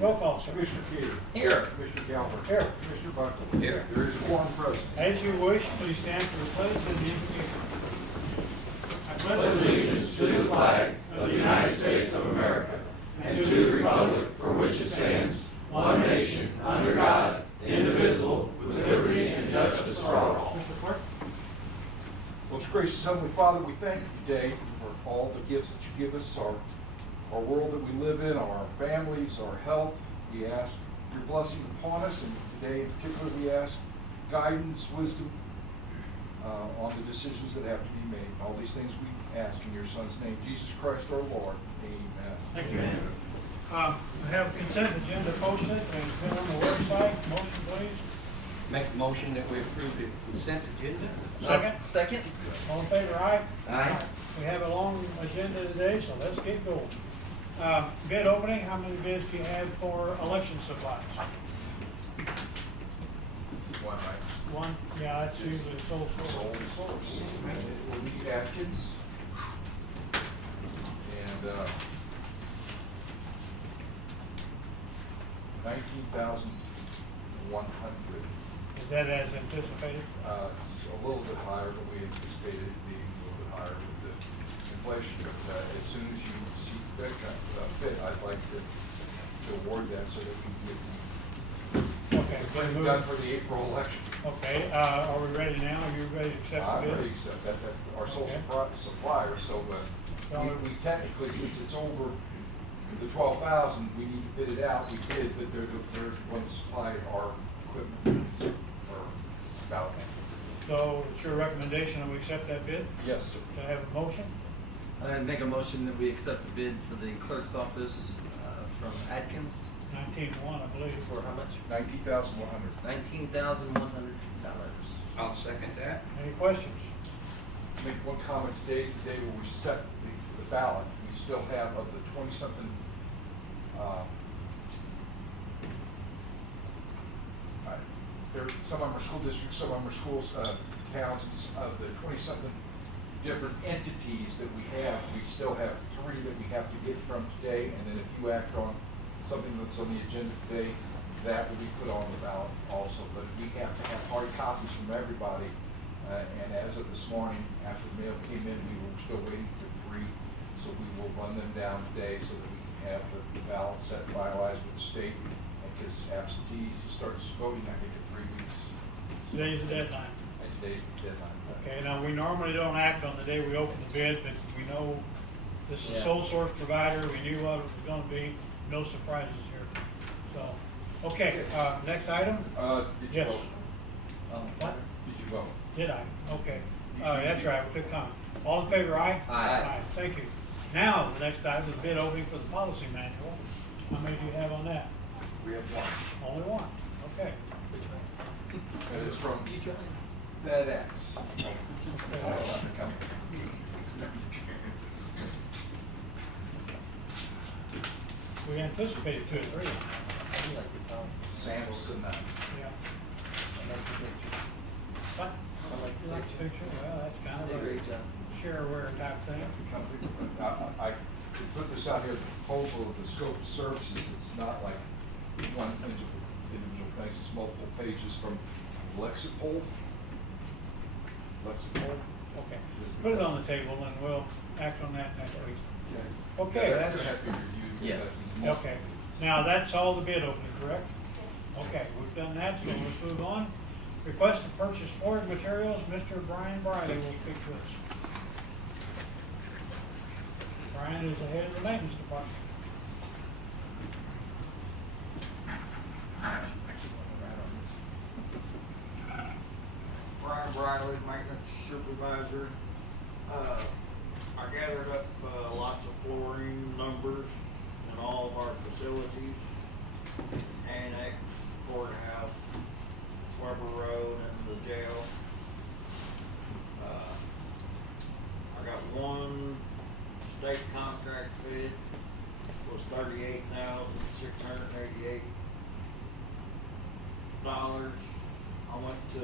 Roll call, sir. Commissioner Key. Here. Commissioner Galbraith. Here. Commissioner Buckley. Here. There is a quorum present. As you wish, please stand for the pledge and the invocation. I pledge Allegiance to the flag of the United States of America and to the republic for which it stands, one nation, under God, indivisible, with liberty and justice for all. Mr. Clerk. Most gracious Heavenly Father, we thank you today for all the gifts that you give us, our world that we live in, our families, our health. We ask your blessing upon us, and today in particular we ask guidance, wisdom on the decisions that have to be made. All these things we ask in your Son's name, Jesus Christ our Lord. Amen. Thank you. We have consent agenda posted and it's been on the website. Motion, please. Make a motion that we approve the consent agenda. Second. Second. All in favor, aye? Aye. We have a long agenda today, so let's get going. Bid opening, how many bids do you have for election supplies? One, right? One, yeah, that's usually sole source. Source. And it will be Atkins. And 19,100. Is that as anticipated? It's a little bit higher than we anticipated it being, a little bit higher with the inflation. But as soon as you see that fit, I'd like to award that so that we can get Okay, it done for the April election. Okay, are we ready now? Are you ready to accept the I'm bid? ready to accept that. That's our sole Okay. supplier. So we technically, since it's over the 12,000, we need to bid it out. We did, but there's one supply our equipment or ballots. So it's your recommendation that we accept that bid? Yes, sir. Do I have a motion? I make a motion that we accept the bid for the clerk's office from Atkins 19-1, I believe. for how much? 19,100. $19,100. I'll second that. Any questions? Make one comment. Today's the day where we set the ballot. We still have of the 20-something. Some of them are school districts, some of them are schools, towns. Of the 20-something different entities that we still have 3 that we have to get from today. And then if you act on something that's on the agenda today, that will be put on the ballot also. But we have to have hard copies from everybody. And as of this morning, after the mail came in, we were still waiting for 3. So we will run them down today so that we can have the ballot set, finalized with the state. And because absentees, you start voting, I think, in 3 weeks. Today's the deadline. And today's the deadline. Okay, now we normally don't act on the day we open the bid, but we know this is Yeah. sole source provider. We knew what it was gonna be. No surprises here. So, okay, next item? Did you Yes. vote? What? Did you vote? Did I? Okay. That's right, we took comment. All in favor, aye? Aye. Thank you. Now, the next item is bid opening for the policy manual. How many do you have on that? We have 1. Only one. Okay. And it's from FedEx. That's not the company. We anticipated 2 or 3. Samuelson. Yeah. What? You like the picture? Well, that's kind of a Great job. shareware type thing. The company. I could put this out here, the proposal of the scope of services. It's not like one individual things. It's multiple pages from Lexipol. Okay. Put it on the table and we'll act on that next week. Yeah. Okay, Yeah, that's, gonna have to be reviewed. Yes. okay. Now, that's all the bid opening, correct? Okay, we've done that, so let's move on. Request to purchase Ford materials, Mr. Brian Briley will speak to us. Brian is the head of the maintenance department. Brian Briley, maintenance supervisor. I gathered up lots of flooring numbers in all of our facilities, annex, courthouse, Weber Road, and the jail. I got one state contract bid, was $38,688. I went to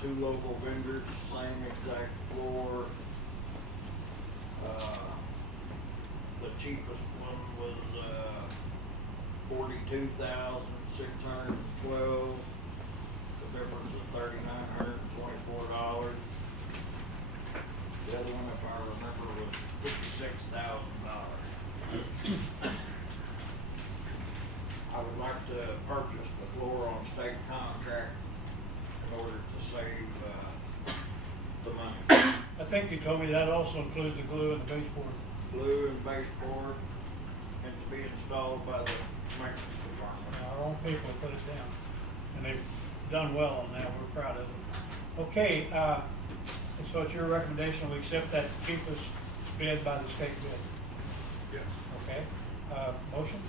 2 local vendors, same exact floor. The cheapest one was $42,612. The difference is $3,924. The other one, if I remember, was $56,000. I would like to purchase the floor on state contract in order to save the money. I think you told me that also includes the glue and the baseboard. Glue and baseboard, and to be installed by the maintenance department. Our own people put it down, and they've done well on that. We're proud of them. Okay, and so it's your recommendation we accept that cheapest bid by the state bid? Yes. Okay, motion?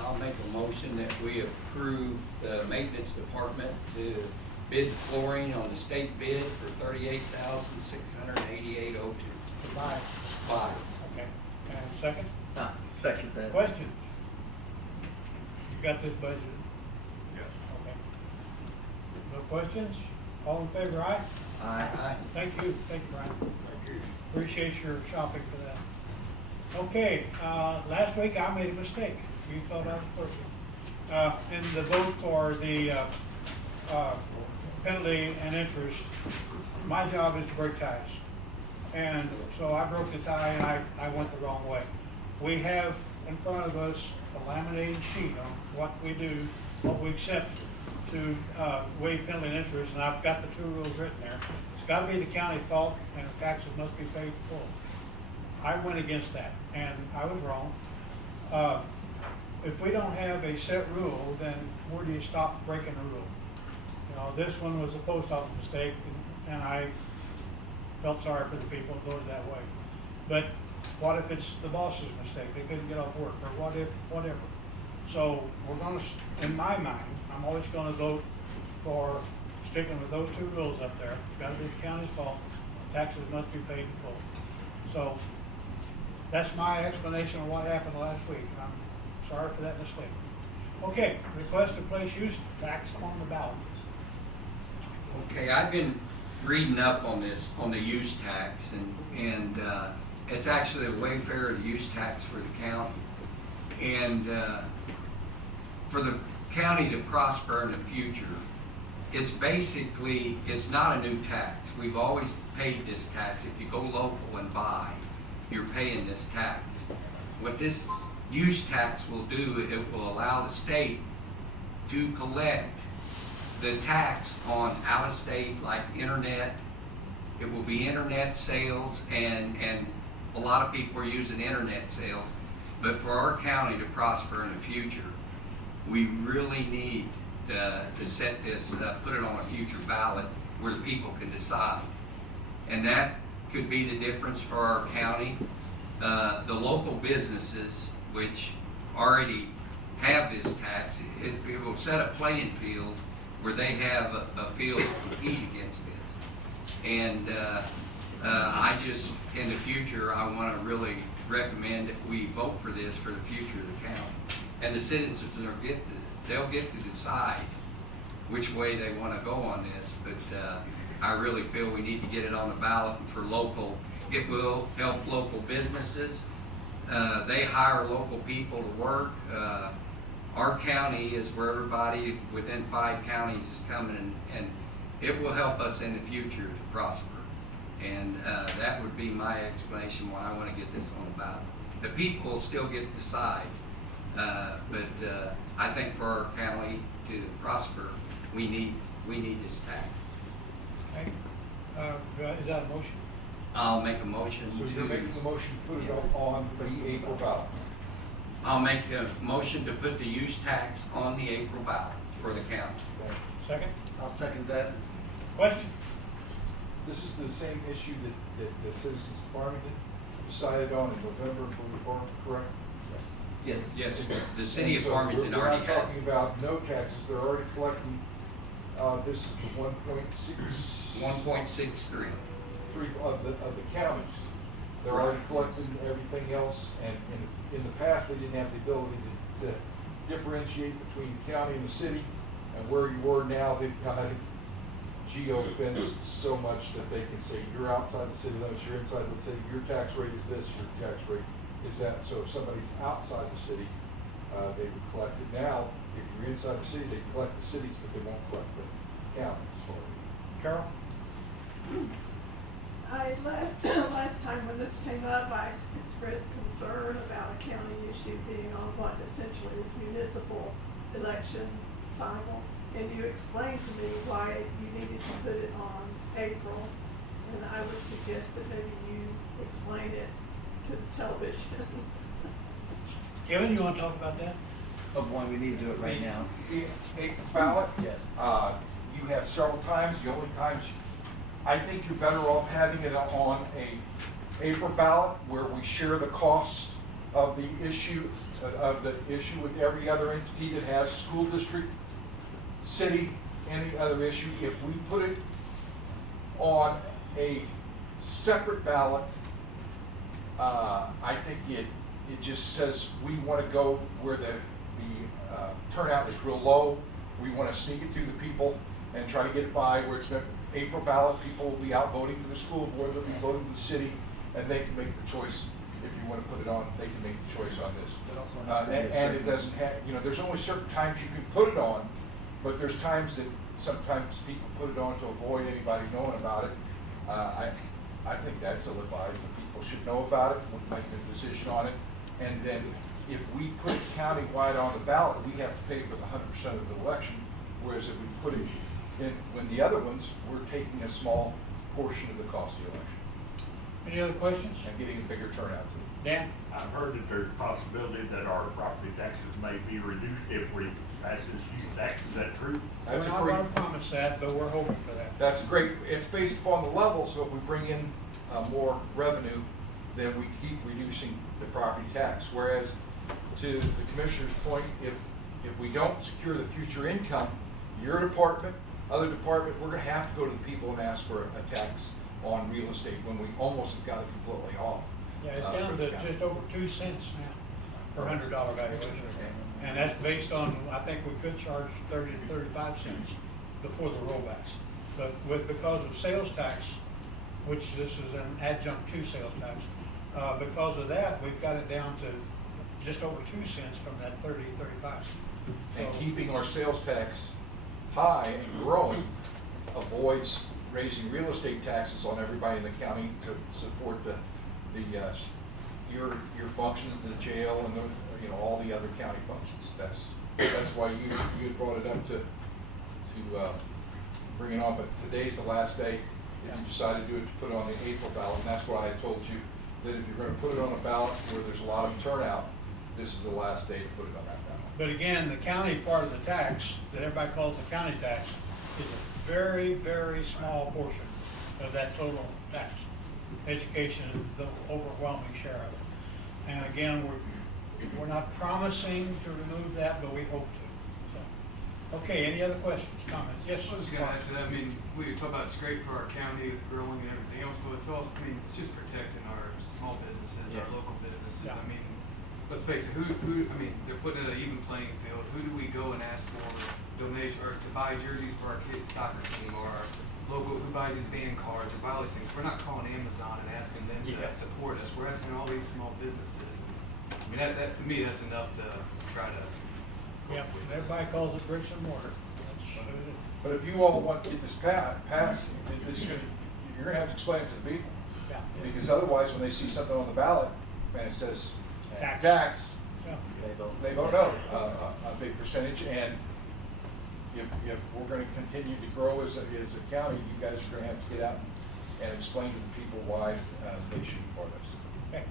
I'll make a motion that we approve the maintenance department to bid flooring on the state bid for $38,688.02. Goodbye. Five. Okay, and second? Second that. Questions? You got this budgeted? Yes. Okay. No questions? All in favor, aye? Aye. Thank you, Brian. Thank you. Appreciate your shopping for that. Okay, last week I made a mistake. You thought I was perfect. In the vote for the penalty and interest, my job is to break ties. And so I broke the tie and I went the wrong way. We have in front of us a laminated sheet on what we do, what we accept to waive penalty and interest, and I've got the two rules written there. It's got to be the county fault, and the taxes must be paid in full. I went against that, and I was wrong. If we don't have a set rule, then where do you stop breaking the rule? You know, this one was a post office mistake, and I felt sorry for the people who voted that way. But what if it's the boss's mistake? They couldn't get off work, or what if, whatever. So we're gonna, in my mind, I'm always gonna vote for sticking with those two rules up there. It's gotta be the county's fault, taxes must be paid in full. So that's my explanation of what happened last week, and I'm sorry for that mistake. Okay, request to place use tax on the ballot. Okay, I've been reading up on this, on the use tax, and it's actually a way fairer use tax for the county. And for the county to prosper in the future, it's basically, it's not a new tax. We've always paid this tax. If you go local and buy, you're paying this tax. What this use tax will do, it will allow the state to collect the tax on out-of-state, like internet. It will be internet sales, and a lot of people are using internet sales. But for our county to prosper in the future, we really need to set this, put it on a future ballot where the people can decide. And that could be the difference for our county. The local businesses, which already have this tax, it will set a playing field where they have a field to compete against this. And I just, in the future, I want to really recommend that we vote for this for the future of the county. And the citizens they'll get to decide which way they want to go on this, but I really feel we need to get it on the ballot for local. It will help local businesses. They hire local people to work. Our county is where everybody within 5 counties is coming, and it will help us in the future to prosper. And that would be my explanation why I want to get this on the ballot. The people will still get to decide, but I think for our county to prosper, we need this tax. Okay, is that a motion? I'll make a motion So you're making the motion to put it on the April ballot? I'll make a motion to put the use tax on the April ballot for the county. Second? I'll second that. Question? This is the same issue that the citizens of Farmington decided on in November, correct? Yes. Yes. Yes, the city of And so Farmington we're already not has. talking about no taxes, they're already collecting, this is the 1.63. 3 of the counties. They're already collecting everything else, and in the past, they didn't have the ability to differentiate between the county and the city, and where you were now, they've got it geo-fenced so much that they can say, you're outside the city limits, you're inside the city, your tax rate is this, your tax rate is that. So if somebody's outside the city, they would collect it. Now, if you're inside the city, they collect the cities, but they won't collect the counties. Carol? Last time when this came up, I expressed concern about a county issue being on what essentially is municipal election cycle. And you explained to me why you needed to put it on April. And I would suggest that maybe you explain it to the television. Kevin, you want to talk about that? Of why we need to do it right now. April ballot? Yes. You have several times. The only times, I think you're better off having it on a April ballot where we share the cost of the issue with every other entity that has school district, city, any other issue. If we put it on a separate ballot, I think it just says we want to go where the turnout is real low. We want to sneak it through the people and try to get it by where it's an April ballot. People will be out voting for the school board, they'll be voting for the city, and they can make the choice. If you want to put it on, they can make the choice on this. It also has to be a And certain- it doesn't have, there's only certain times you can put it on, but there's times that sometimes people put it on to avoid anybody knowing about it. I think that's ill-advised. The people should know about it, we'll make the decision on it. And then if we put it countywide on the ballot, we have to pay for the 100% of the election. Whereas if we put it in, when the other ones, we're taking a small portion of the cost of the election Any other questions? and getting a bigger turnout to it. Dan? I've heard that there's a possibility that our property taxes may be reduced if we pass this use tax. Is that true? That's We're a not great, going to promise that, but we're hoping for that. that's great. It's based upon the level, so if we bring in more revenue, then we keep reducing the property tax. Whereas to the commissioner's point, if we don't secure the future income, your department, other department, we're gonna have to go to the people and ask for a tax on real estate when we almost have got it completely off. Yeah, it's for down the to county. just over 2 cents now per $100 valuation. And that's based on, I think we could charge 30 to 35 cents before the rollbacks. But because of sales tax, which this is an adjunct to sales tax, because of that, we've got it down to just over 2 cents from that 30, 35. And So- keeping our sales tax high and growing avoids raising real estate taxes on everybody in the county to support your functions, the jail and all the other county functions. That's why you had brought it up to bring it on, but today's the last day. If you decide to do it, to put it on the April ballot, and that's why I told you that if you're going to put it on a ballot where there's a lot of turnout, this is the last day to put it on that ballot. But again, the county part of the tax, that everybody calls the county tax, is a very, very small portion of that total tax. Education is the overwhelming share of it. And again, we're not promising to remove that, but we hope to. So, okay, any other questions, comments? Yes? I was gonna add to that. I mean, we were talking about it's great for our county with growing and everything else, but it's all, it's just protecting our small businesses, Yes. our local businesses. Yeah. I mean, let's face it, they're putting it at an even playing field. Who do we go and ask for donation or to buy jerseys for our kids' soccer team, or our local, who buys these band cards, or buy all these things? We're not calling Amazon and asking them to support us. We're asking all these small businesses. And, I mean, that to me, that's enough to try to. Yeah, everybody calls it bricks and mortar. That's what it is. But if you all want to get this passed, you're going to have to explain it to the people. Yeah. Because otherwise, when they see something on the ballot and it says Tax. tax, Yeah. they vote no, a big percentage. And if we're going to continue to grow as a county, you guys are going to have to get out and explain to the people why they should be for this. Okay.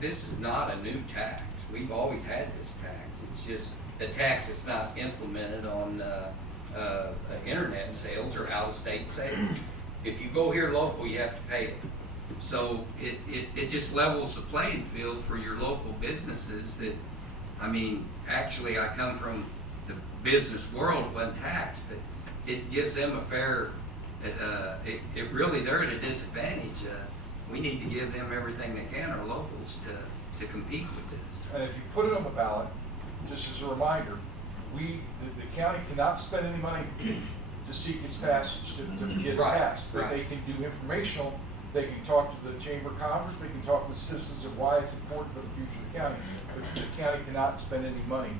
This is not a new tax. We've always had this tax. It's just the tax is not implemented on internet sales or out-of-state sales. If you go here local, you have to pay it. So it just levels the playing field for your local businesses that, I mean, actually I come from the business world when taxed, but it gives them a fair, it really, they're at a disadvantage. We need to give them everything they can, our locals, to compete with this. And if you put it on the ballot, just as a reminder, the county cannot spend any money to seek its passage to get it Right, passed. But right. they can do informational They can talk to the Chamber of Commerce, they can talk with citizens of why it's important for the future of the county. But the county cannot spend any money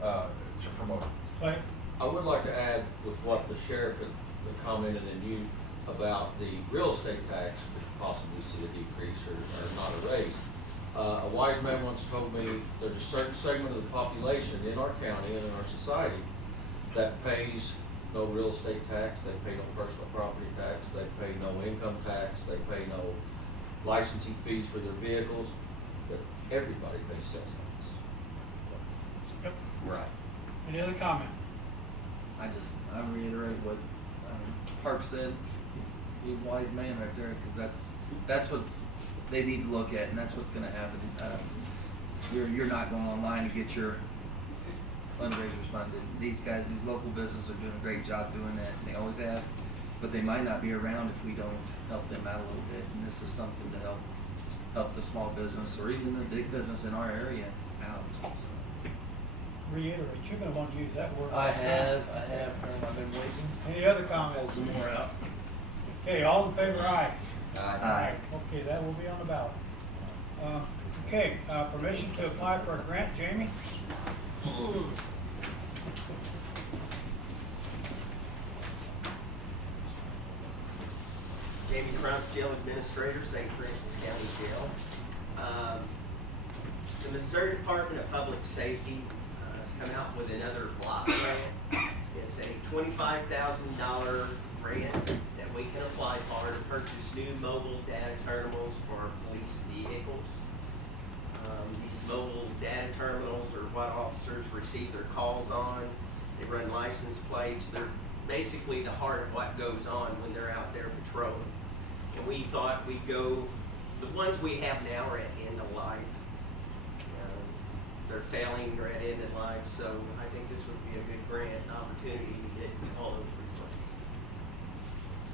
to promote it. Clay? I would like to add with what the sheriff had commented and you about the real estate tax, could possibly see a decrease or not a raise. A wise man once told me there's a certain segment of the population in our county and in our society that pays no real estate tax, they pay no personal property tax, they pay no income tax, they pay no licensing fees for their vehicles, but everybody pays sales tax. Yep. Right. Any other comment? I reiterate what Park said. He's a wise man right there, because that's what's they need to look at, and that's what's going to happen. You're not going online to get your fundraisers funded. These guys, these local businesses are doing a great job doing that, and they always have. But they might not be around if we don't help them out a little bit. And this is something to help the small business or even the big business in our area out. So. Reiterate, you're gonna want to use that word. I have, Colonel. I've been waiting. Any other Pull comments? some more out. Okay, all in favor, aye. Aye. Okay, that will be on the ballot. Okay, permission to apply for a grant, Jamie? Jamie Crump, Jail Administrator, St. Francis County Jail. The Missouri Department of Public Safety has come out with another block grant. It's a $25,000 grant that we can apply for to purchase new mobile data terminals for our police vehicles. These mobile data terminals are what officers receive their calls on. They run license plates. They're basically the heart of what goes on when they're out there patrolling. And we thought we'd go, the ones we have now are at end of life. They're failing, they're at end of life, so I think this would be a good grant opportunity to get all those replaced.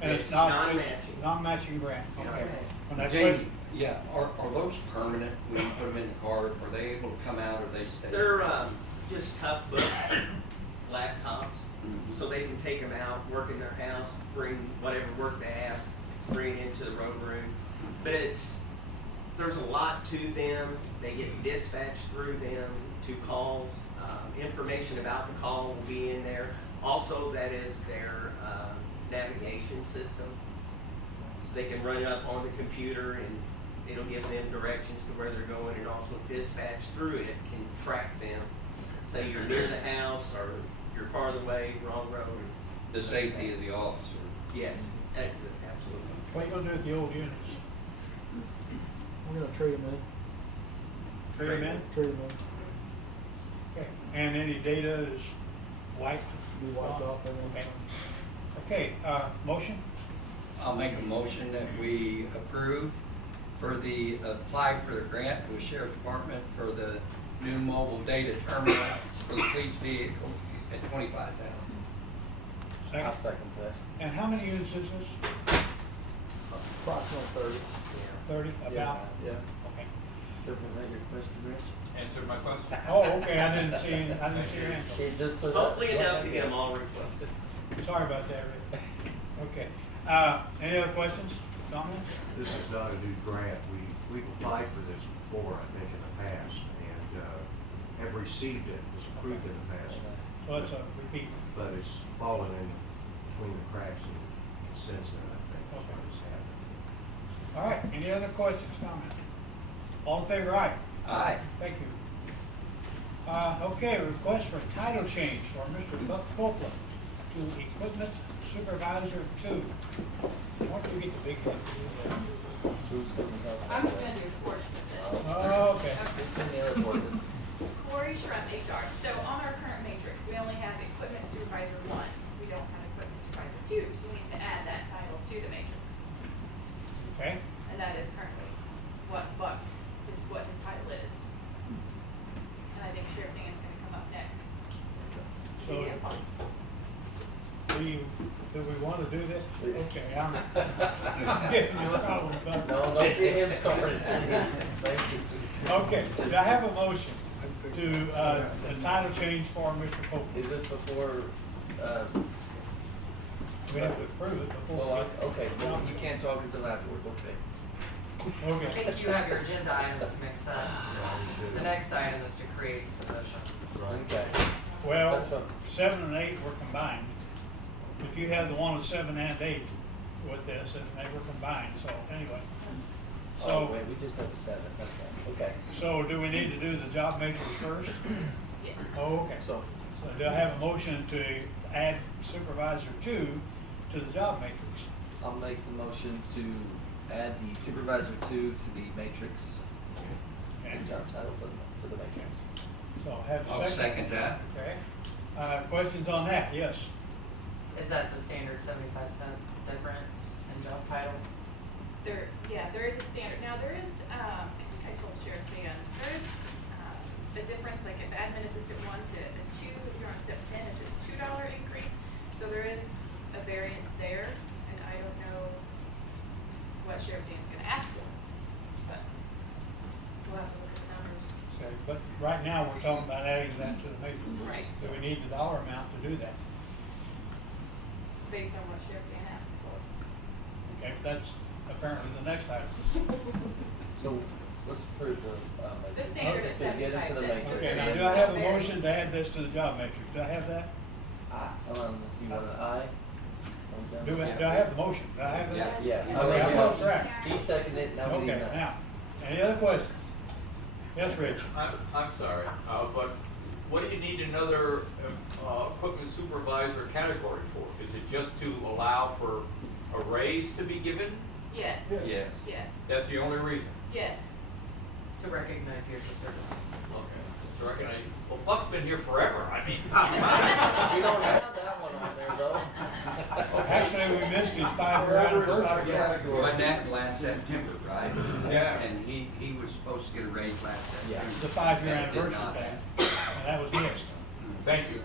And it's non-matching. Non-matching grant, okay. Non-matching. When that James, place- yeah, are those permanent when you put them in the car? Are they able to come out or they stay? They're just tough book laptops, Mhm. so they can take them out, work in their house, bring whatever work they have, bring it into the road room. But there's a lot to them. They get dispatched through them to calls. Information about the call will be in there. Also, that is their navigation system. They can run it up on the computer and it'll give them directions to where they're going, and also dispatch through it can track them. Say you're near the house or you're farther away, wrong road. The safety of the officer. Yes, absolutely. What are you gonna do with the old units? We're gonna trade them in. Trade them in? Trade them Okay. And any data is wiped? in. Be wiped off every Okay. Okay, motion? I'll make a motion that we approve for apply for the grant for the sheriff's department for the new mobile data terminal for the police vehicle at $25,000. I'll Second? second that. And how many units is this? Approximately 30. 30, about? Yeah. Okay. Represent your question, Rich. Answered my question? Oh, okay, I didn't see your hand. Just put Hopefully enough to get them all replaced. Sorry about that, Rick. Okay. Any other questions, comments? This is not a new grant. We've applied for this before, I think, in the past, and have received it, was approved in the past, So it's a repeat. but it's fallen in between the cracks and since then, I think, that's what has happened. All right, any other questions, comments? All in favor, aye? Aye. Thank you. Okay, request for title change for Mr. Copeland to Equipment Supervisor 2. Why don't you get the big one? I'm going to do a portion of this. Oh, okay. It's in the airport. Corey Shrem, HR. So on our current matrix, we only have Equipment Supervisor 1. We don't have Equipment Supervisor 2, so we need to add that title to the matrix. Okay, And that is currently what his title is. And I think Sheriff Dan's going to come up next. so do we want to do this? Okay, I'm giving you a problem, but. No, don't get him started. Thank you. Okay, do I have a motion to, the title change for Mr. Copeland? Is this before, We have to approve it before. Well, we- okay, well, you can't talk until afterwards, okay. I Okay. think you have your agenda items mixed up. Yeah, we The do. next item is to create the position. Right. Okay. Well, That's what- 7 and 8 were combined. If you have the one with 7 and 8 with this, and they were combined, so anyway. Oh, So, wait, we just have the 7, okay. so do we need to do the job matrix first? Yes. Oh, okay. So, So do I have a motion to add Supervisor 2 to the job matrix? I'll make the motion to add the Supervisor 2 to the matrix, Okay. job title to the matrix. So have a I'll second that. Okay. Questions on that? Yes. Is that the standard 75-cent difference in job title? There is a standard. Now, there is, I think I told Sheriff Dan, there is a difference, like if admin assistant 1 to a 2, if you're on step 10, it's a $2 increase. So there is a variance there, and I don't know what Sheriff Dan's gonna ask for, but we'll have to look at the numbers. Okay, but right now, we're talking about adding that to the matrix. Right. Do we need the dollar amount to do that? Based on what Sheriff Dan asks for. Okay, that's apparently the next item. So, let's approve the, The standard is so get into 75 the cents. matrix. Okay, now do I have a motion to add this to the job matrix? Do I have that? You want an aye? Do I have the motion? Do I have that? Yeah. Okay, I'm on track. He seconded it, now we need Okay, an aye. now, any other questions? Yes, Rich? I'm sorry, but what do you need another equipment supervisor category for? Is it just to allow for a raise to be given? Yes. Yes. Yes. That's the only reason? Yes. To recognize years of service. Okay. So well, Buck's been here forever, I mean. We don't have that one on there, though. Actually, we missed his 5-year anniversary. Wasn't that last September, right? Yeah. And he was supposed to get a raise last Yeah. September. The 5-year That did anniversary not thing, happen. and that was missed. Thank you.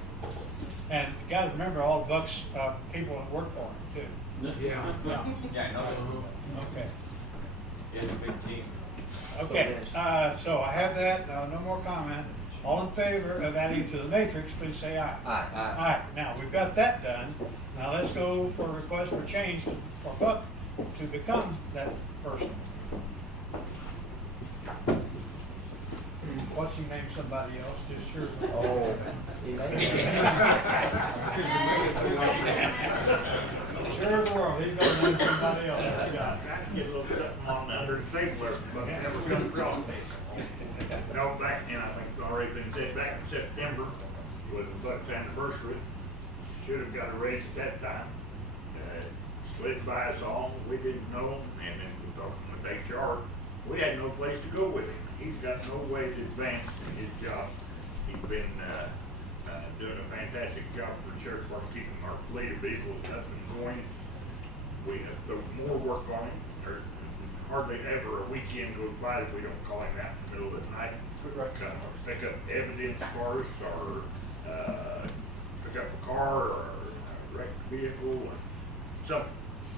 And you gotta remember all the Bucks, people that work for him, too. Yeah. Yeah, Yeah, I know. okay. It's a big team. Okay, so I have that, no more comment. All in favor of adding to the matrix, please say aye. Aye. Aye. Now, we've got that done. Now let's go for a request for change for Buck to become that person. What's he name somebody else, just sure. Oh, he may. Sure of the world, he's gonna name somebody else. I can get a little something on the under the stapler, but it never comes across me. No, back in, I think it's already been said, back in September was the Buck's anniversary. Should have got a raise at that time. Slid by us all, we didn't know, and then we talked with HR. We had no place to go with him. He's got no way to advance in his job. He's been doing a fantastic job for the sheriff's department, keeping our fleet of vehicles up and going. We have thrown more work on him. There's hardly ever a weekend goes by that we don't call him out in the middle of the night. Pick up evidence for us, or pick up a car, or a wrecked vehicle, or something.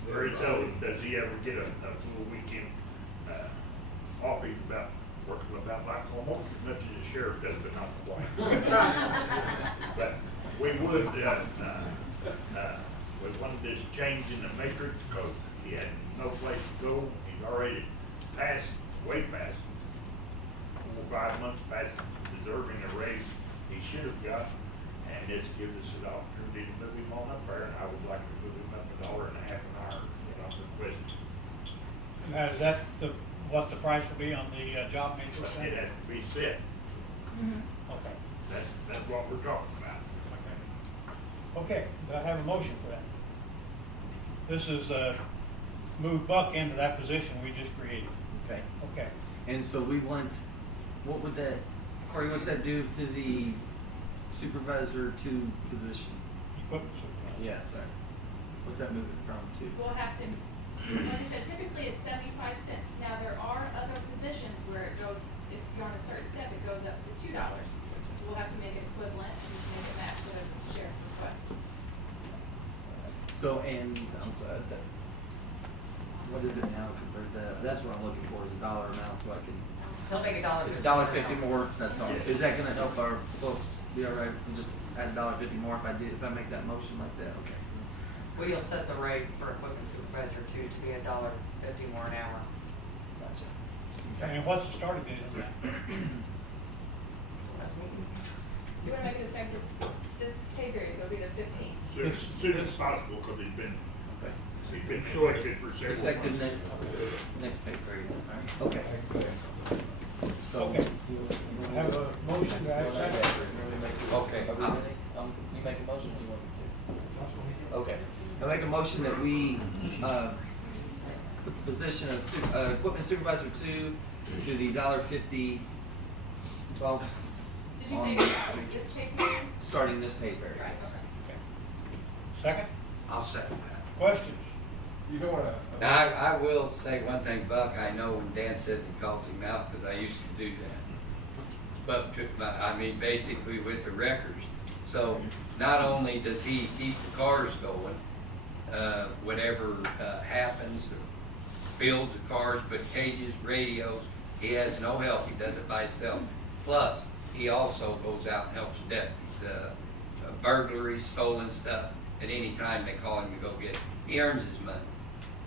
Very seldom does he ever get a full weekend off. He's about working about Blackwell Bridge as much as the sheriff does, but not quite. But we would, we wanted this change in the matrix because he had no place to go. He's already passed, way past 4 or 5 months past deserving a raise he should have got. And this gives us an opportunity to move him on up there, and I would like to move him up $1.50 an hour, request. Now, is that what the price will be on the job matrix? But it has to be set. Okay. That's what we're talking about. Okay, do I have a motion for that? This is, move Buck into that position we just created. Okay. Okay. And so we want, what would that, Corey, what's that do to the supervisor 2 position? Equipment supervisor. Yeah, sorry. What's that moving from to? We'll have to, like I said, typically it's 75 cents. Now, there are other positions where it goes, if you're on a certain step, it goes up to $2. So we'll have to make it equivalent and make it match with the sheriff's request. So, and I'm glad that, what is it now compared to, that's what I'm looking for, is a dollar amount so I can. He'll make $1.50. It's $1.50 more, that's all. Is that gonna help our folks be all right? Just add $1.50 more if I make that motion like that? Okay. Well, you'll set the rate for equipment supervisor two to be $1.50 more an hour. Gotcha. And what's the starting date on that? You wanna make it effective this pay period, so it'll be the 15th. This- Soon as possible, because he's been Okay. shorted for several Effective months. next pay period, alright, okay. So. Okay. I have a motion, do I have a second? Okay. You make a motion, or you want me to? Okay, I make a motion that we, put the position of equipment supervisor two to the $1.50, well, Did you say this pay period? starting this pay period. Right, yes. okay. Second? I'll second that. Questions? You don't wanna. Now, I will say one thing, Buck, I know when Dan says he calls him out, because I used to do that. But, I mean, basically with the records. So, not only does he keep the cars going, whatever happens, builds the cars, but cages, radios, he has no help, he does it by himself. Plus, he also goes out and helps deputies, burglaries, stolen stuff, at any time they call him to go get it. He earns his money.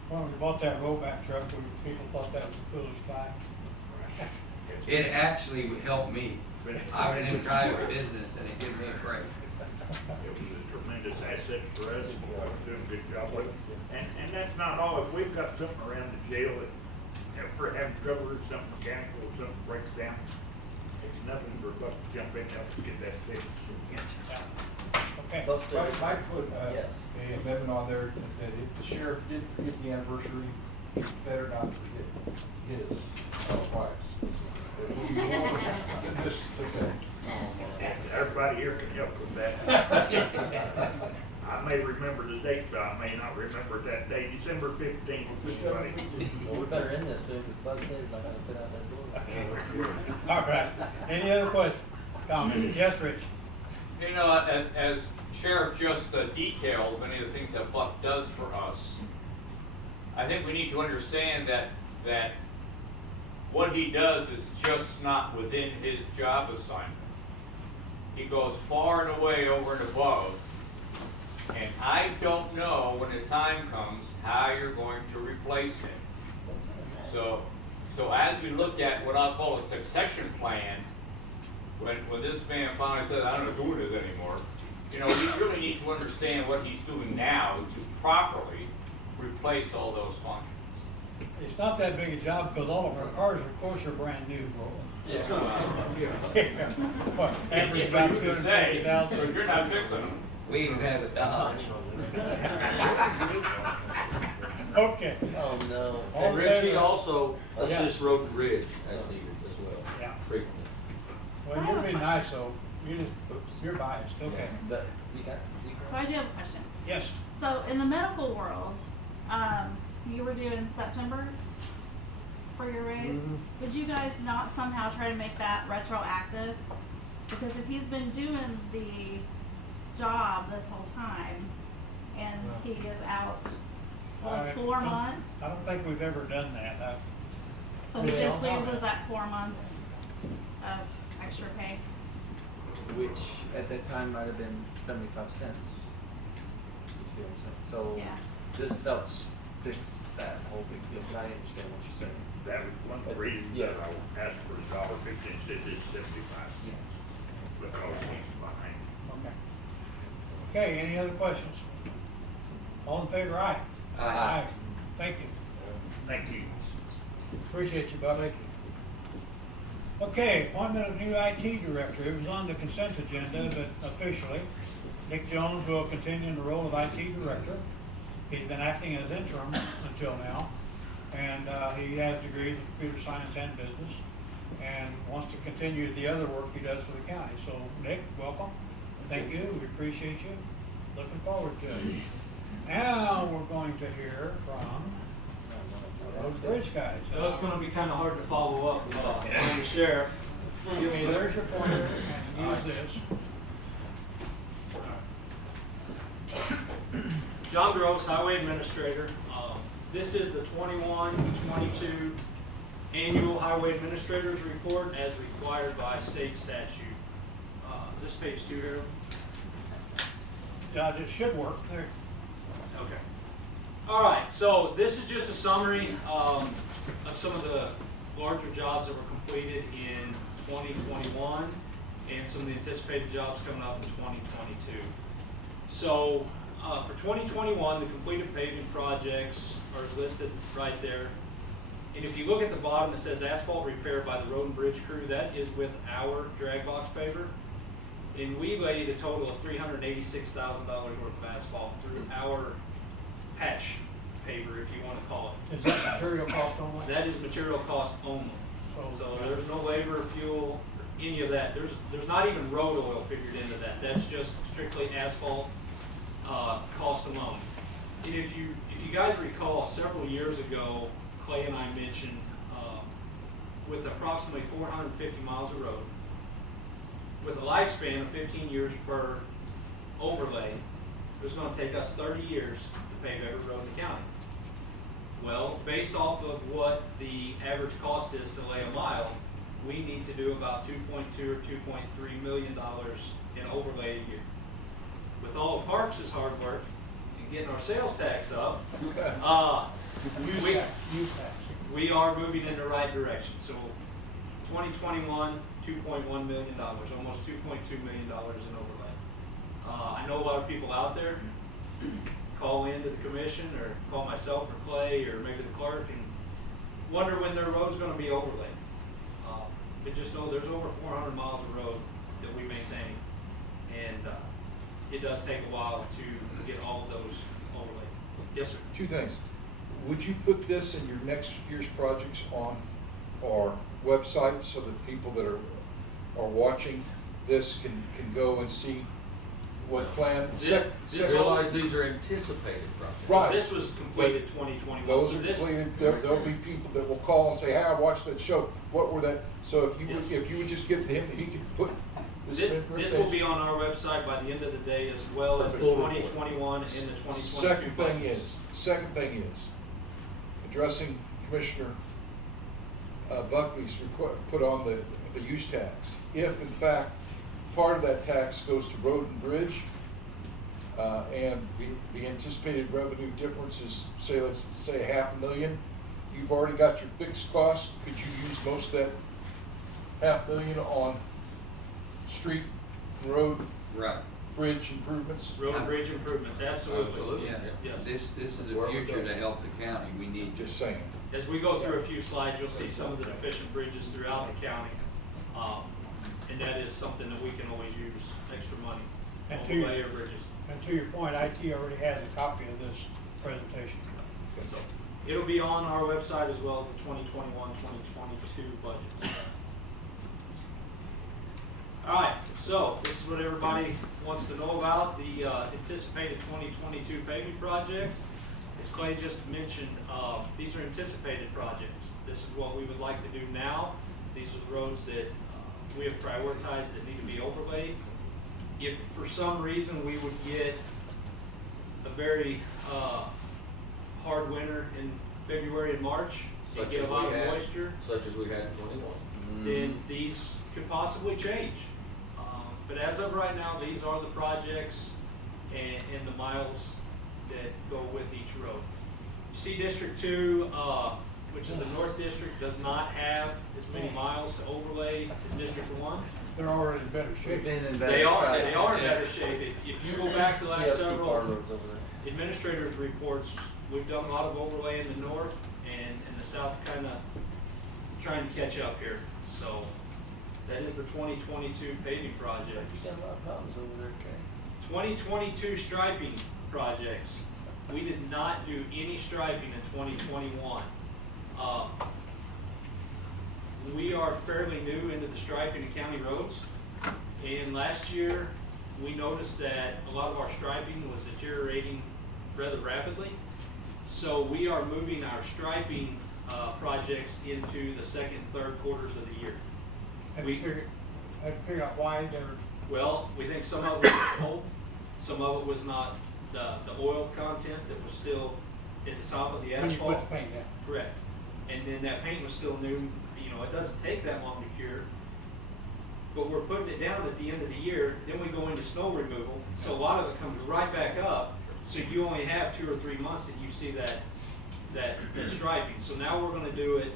When we bought that rollback truck, people thought that was a foolish buy. It actually helped me. I was in private business and it gave me a break. It was a tremendous asset for us, and we're doing a good job with it. And that's not all, if we've got something around the jail that, if we're having trouble with something mechanical, or something breaks down, it's nothing for us to jump in and help us get that fixed. Okay. Buster, Mike put, yes. a amendment on there that if the sheriff did forget the anniversary, he's better not to forget his, wives. If we go over this, it's okay. Everybody here can help with that. I may remember the date, but I may not remember that day, December 15th. December anybody. Well, we better end this soon, because Bud Day's not gonna fit out that door. All right. Any other questions? Comments? Yes, Rich? You know, as Sheriff just detailed many of the things that Buck does for us, I think we need to understand that what he does is just not within his job assignment. He goes far and away over and above, and I don't know when the time comes how you're going to replace him. So as we look at what I'll call a succession plan, when this man finally says, I'm not doing this anymore, you know, we really need to understand what he's doing now to properly replace all those functions. It's not that big a job because all of our cars, of course, are brand new. Yeah. What, average It's about easy to say, but 250,000? you're not fixing them. We even have a Dodge. Okay. Oh, no. All And in Richie favor? also Yeah. assists road and bridge as needed as well, Yeah. frequently. Well, you're being nice, though. You're biased, okay. But you got. So I do have a question. Yes. So in the medical world, you were due in September for your raise. Would you guys not somehow try to make that retroactive? Because if he's been doing the job this whole time and he is out I 4 don't- months, I don't think we've ever done that. so he Yeah. just loses that 4 months of extra pay. Which at that time might have been 75 cents. You see what I'm saying? So Yeah. this helps fix that whole big deal, but I understand what you're saying. That was one of the reasons Yes. that I asked for $1.50 instead of 75 cents. Because he's behind. Okay. Okay, any other questions? All in favor, aye? Aye. Thank you. Thank you. Appreciate you, Buck. Okay, appointment of new IT director. It was on the consent agenda, but officially, Nick Jones will continue in the role of IT director. He's been acting as interim until now, and he has degrees in computer science and business, and wants to continue the other work he does for the county. So, Nick, welcome. Thank you. We appreciate you. Looking forward to it. Now we're going to hear from those bridge guys. Well, it's gonna be kinda hard to follow up with, the sheriff. Okay, there's your pointer, and use this. John Gross, Highway Administrator. This is the 21-22 Annual Highway Administrator's Report as required by state statute. Is this page 2 here? Yeah, this should work. There. Okay. All right, so this is just a summary of some of the larger jobs that were completed in 2021 and some of the anticipated jobs coming up in 2022. So for 2021, the completed paving projects are listed right there. And if you look at the bottom, it says asphalt repair by the road and bridge crew. That is with our drag box paver. And we laid a total of $386,000 worth of asphalt through our patch paver, if you want to call it. Is that material cost only? That is material cost only. So there's no labor, fuel, any of that. There's not even road oil figured into that. That's just strictly asphalt cost alone. And if you guys recall, several years ago, Clay and I mentioned with approximately 450 miles of road, with a lifespan of 15 years per overlay, it was going to take us 30 years to pave every road in the county. Well, based off of what the average cost is to lay a mile, we need to do about $2.2 or $2.3 million in overlay a year. With all of Parks' hard work and getting our sales tax up, we are moving in the right direction. So 2021, $2.1 million, almost $2.2 million in overlay. I know a lot of people out there call into the commission or call myself or Clay or maybe the clerk and wonder when their road's going to be overlaid. But just know there's over 400 miles of road that we maintain, and it does take a while to get all of those overlaid. Yes, sir. Two things. Would you put this in your next year's projects on our website so that people that are watching this can go and see what plan? Realize these are anticipated projects. Right. This was completed 2021. Those so are this, completed. There'll be people that will call and say, "Hey, I watched that show. What were that?" So if you would just get him, he could put this will be on our website by the end of the day, as well as the 2021 and the 2022. Second thing is addressing Commissioner Buckley's put on the use tax. If in fact part of that tax goes to road and bridge, and the anticipated revenue difference is, let's say $500,000, you've already got your fixed cost. Could you use most of that $500,000 on street and road, bridge improvements? Road and bridge improvements, absolutely. Yes. This is the future to help the county. We need to. Just saying. As we go through a few slides, you'll see some of the deficient bridges throughout the county. And that is something that we can always use extra money on the layer bridges. And to your point, IT already has a copy of this presentation. So it'll be on our website as well as the 2021, 2022 budgets. All right, so this is what everybody wants to know about, the anticipated 2022 paving projects. As Clay just mentioned, these are anticipated projects. This is what we would like to do now. These are the roads that we have prioritized that need to be overlaid. If for some reason we would get a very hard winter in February and March, and get a lot of moisture, such as we had in 21, then these could possibly change. But as of right now, these are the projects and the miles that go with each road. You see District 2, which is the North District, does not have as many miles to overlay as District 1. They're already in better shape. They are in better shape. If you go back the last several administrators' reports, we've done a lot of overlay in the north, and the south's kind of trying to catch up here. So that is the 2022 paving projects. You got a lot of problems over there, Kay. 2022 striping projects. We did not do any striping in 2021. We are fairly new into the striping of county roads, and last year we noticed that a lot of our striping was deteriorating rather rapidly. So we are moving our striping projects into the second and third quarters of the year. Have you figured out why they're... Well, we think some of it was cold, some of it was not the oil content that was still at the top of the asphalt. When you put the paint down. Correct. And then that paint was still new. You know, it doesn't take that long to cure. But we're putting it down at the end of the year. Then we go into snow removal. So a lot of it comes right back up. So you only have 2 or 3 months that you see that striping. So now we're gonna do it,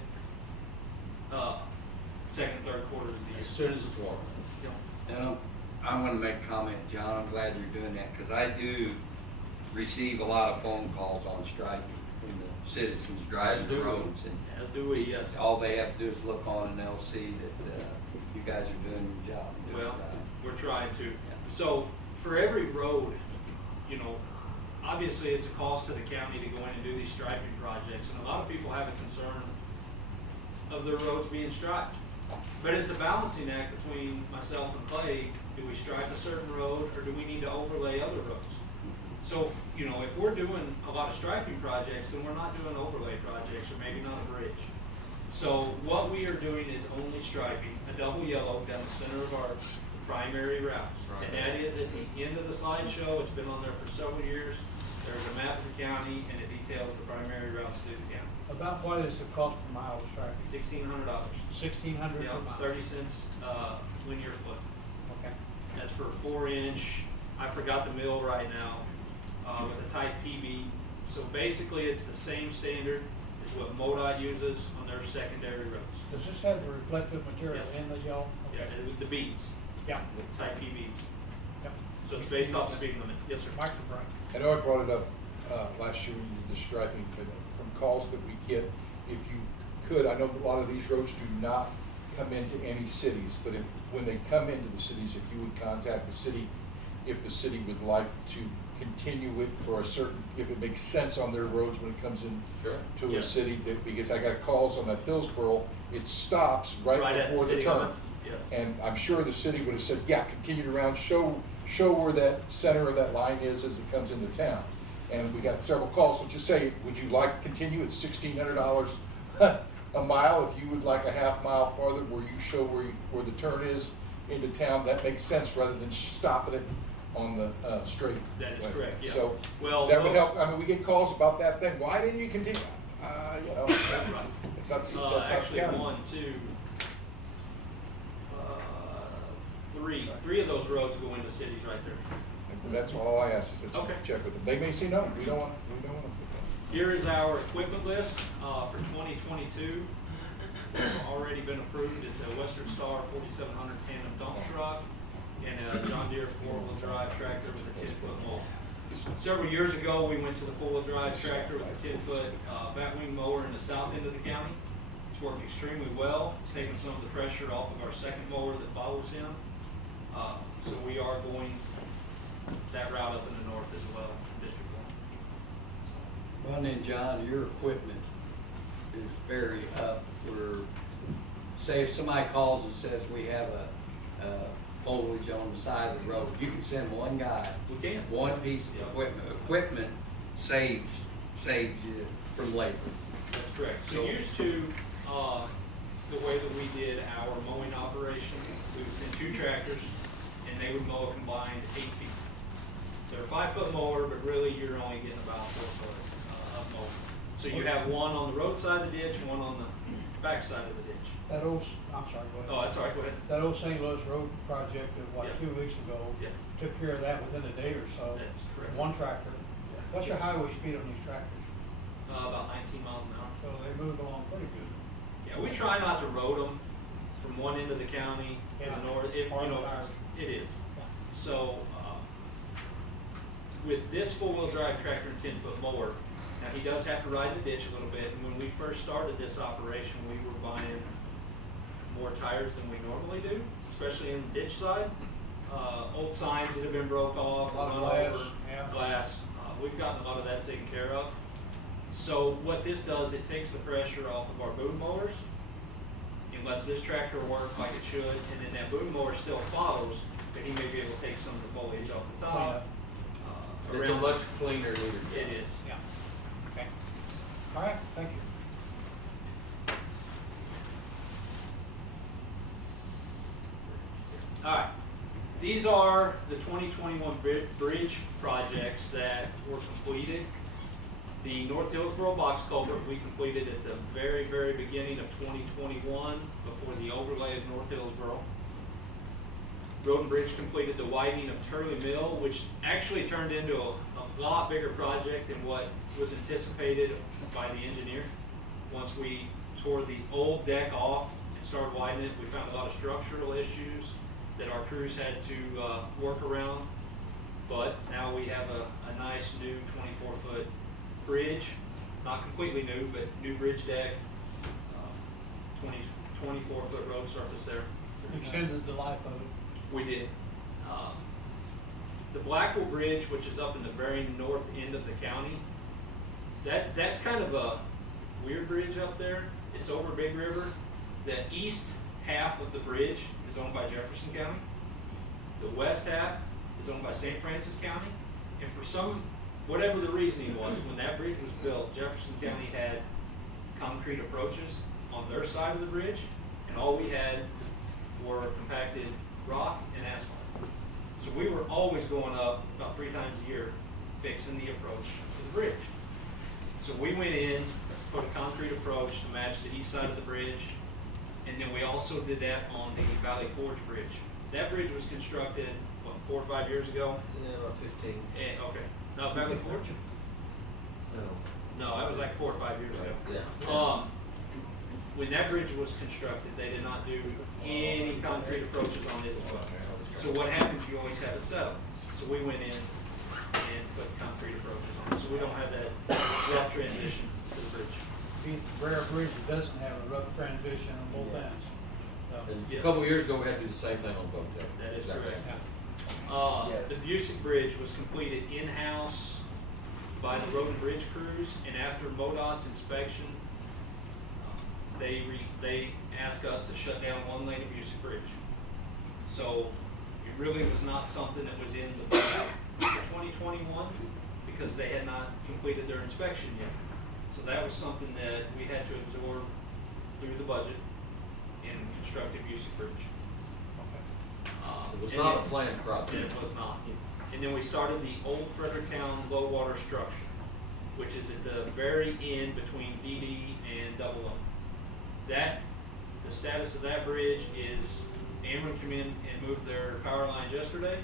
second, third quarters of the year. As soon as it's warm. And I'm gonna make a comment, John, I'm glad you're doing that, because I do receive a lot of phone calls on striping from the citizens driving the roads, and As do we, yes. all they have to do is look on and they'll see that, you guys are doing your job. and doing it Well, right. we're trying to. So for every road, you know, obviously it's a cost to the county to go in and do these striping projects, and a lot of people have a concern of their roads being striped. But it's a balancing act between myself and Clay. Do we stripe a certain road, or do we need to overlay other roads? So, you know, if we're doing a lot of striping projects, then we're not doing overlay projects, or maybe not a bridge. So what we are doing is only striping, a double yellow down the center of our primary routes. Right. And that is at the end of the slideshow. It's been on there for several years. There's a map of the county, and it details the primary routes through the county. About what is the cost per mile of striping? $1,600. 1,600 Yeah, per it's mile? 30 cents linear foot. Okay. That's for a 4-inch, I forgot the mill right now, with a type PB. So basically, it's the same standard as what MoDOT uses on their secondary roads. Does this have the reflective material Yes. in the yellow? Yeah, and with the beads, Yeah. type P beads. Yep. So it's based off speed limit. Yes, sir. Mike's right. I know I brought it up last year when you did the striping, but from calls that we get, if you could, I know a lot of these roads do not come into any cities, but when they come into the cities, if you would contact the city, if the city would like to continue it for a certain, if it makes sense on their roads when it comes in to a Yes. city, because I got calls on that Hillsborough, it stops right at before the city turn. limits. Yes. And I'm sure the city would have said, yeah, continue it around, show where that center of that line is as it comes into town. And we got several calls, so just say, would you like to continue? It's $1,600 a mile. If you would like a half mile farther where you show where the turn is into town, that makes sense rather than stopping it on the straight. That is way. correct, yeah. So Well, that would help. I mean, we get calls about that thing. Why didn't you continue? You know, it's not, that's not Actually, county. 1, 2, 3. 3 of those roads go into cities right there. And that's all I ask is that you Okay. check with them. They may say no, we don't want to put that. Here is our equipment list for 2022. It's already been approved. It's a Western Star 4700 tandem dump truck and a John Deere 4-wheel drive tractor with a 10-foot mower. Several years ago, we went to the 4-wheel drive tractor with a 10-foot batwing mower in the south end of the county. It's worked extremely well. It's taken some of the pressure off of our second mower that follows him. So we are going that route up in the north as well, District 1. Well, and then John, your equipment is very up for, say if somebody calls and says we have a foliage on the side of the road, you can send one guy. We can. One piece of equipment. Equipment saves you from labor. That's correct. So used to, the way that we did our mowing operation, we would send 2 tractors and they would mow a combined 8 feet. They're a 5-foot mower, but really you're only getting about 4 foot of mowing. So you have one on the roadside of the ditch and one on the back side of the ditch. That old, I'm sorry, go ahead. Oh, that's all right, go ahead. That old St. Louis Road project of Yeah. 2 weeks ago, Yeah. took care of that within a day or so. That's correct. One tractor. What's your highway speed on these tractors? About 19 miles an hour. So they move along pretty good. Yeah, we try not to road them from one end of the county to Yeah. the north. It, Or you know, the if it's- it is. Yeah. So, with this 4-wheel drive tractor and 10-foot mower, now he does have to ride the ditch a little bit. And when we first started this operation, we were buying more tires than we normally do, especially in the ditch side. Old signs that have been broke off, A lot of run glass, over, yeah. glass. We've gotten a lot of that taken care of. So what this does, it takes the pressure off of our boom mowers. It lets this tractor work like it should, and then that boom mower still follows, but he may be able to take some of the foliage off the Clean top. up. It's a much cleaner leader. It is. Yeah. Okay. All right, thank you. All right. These are the 2021 bridge projects that were completed. The North Hillsborough box culvert we completed at the very, very beginning of 2021 before the overlay of North Hillsborough. Road and Bridge completed the widening of Turley Mill, which actually turned into a lot bigger project than what was anticipated by the engineer. Once we tore the old deck off and started widening it, we found a lot of structural issues that our crews had to work around. But now we have a nice new 24-foot bridge, not completely new, but new bridge deck, 24-foot road surface there. Extended the life of it. We did. The Blackwell Bridge, which is up in the very north end of the county, that's kind of a weird bridge up there. It's over Big River. The east half of the bridge is owned by Jefferson County. The west half is owned by St. Francis County. And for whatever the reasoning was, when that bridge was built, Jefferson County had concrete approaches on their side of the bridge, and all we had were compacted rock and asphalt. So we were always going up about 3 times a year fixing the approach to the bridge. So we went in, put a concrete approach to match the east side of the bridge, and then we also did that on the Valley Forge Bridge. That bridge was constructed, what, 4 or 5 years ago? Yeah, about 15. Okay. Not Valley Forge? No. No, that was like 4 or 5 years ago. Yeah. When that bridge was constructed, they did not do any concrete approaches on it as well. So what happens, you always have it settled. So we went in and put concrete approaches on it, so we don't have that rough transition to the bridge. It's a rare bridge that doesn't have a rough transition on both ends. So, And Yes. a couple of years ago, we had to do the same thing on both of them. That is Exactly. correct. yeah. The Busick Bridge was completed in-house by the Road and Bridge crews, and after MoDOT's inspection, they asked us to shut down 1 lane of Busick Bridge. So it really was not something that was in the budget for 2021 because they had not completed their inspection yet. So that was something that we had to absorb through the budget and constructed Busick Bridge. It was And not then- a planned project. It was not. And then we started the old Fredericktown low water structure, which is at the very end between DD and Double O. The status of that bridge is Ameren came in and moved their power lines yesterday.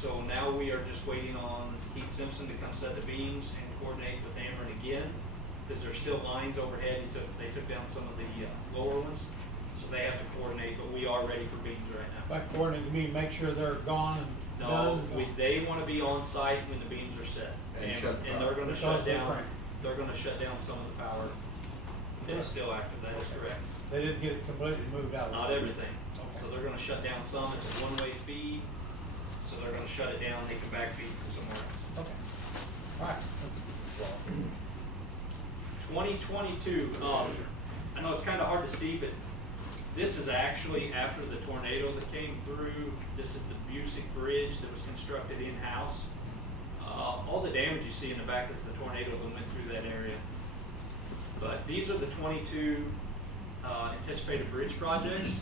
So now we are just waiting on Keith Simpson to come set the beams and coordinate with Ameren again, because there's still lines overhead. They took down some of the lower ones, so they have to coordinate, but we are ready for beams right now. By coordinating, you mean make sure they're gone and No, done? they want to be on site when the beams are set. And shut the And power. they're gonna Because shut they're down, cranked. they're gonna shut down some of the power that is still active, that is correct. They didn't get it completely moved out. Not everything. Okay. So they're gonna shut down some, it's a one-way feed, so they're gonna shut it down, they can backfeed from somewhere else. Okay. All right. 2022, I know it's kind of hard to see, but this is actually after the tornado that came through. This is the Busick Bridge that was constructed in-house. All the damage you see in the back is the tornado that went through that area. But these are the 22 anticipated bridge projects.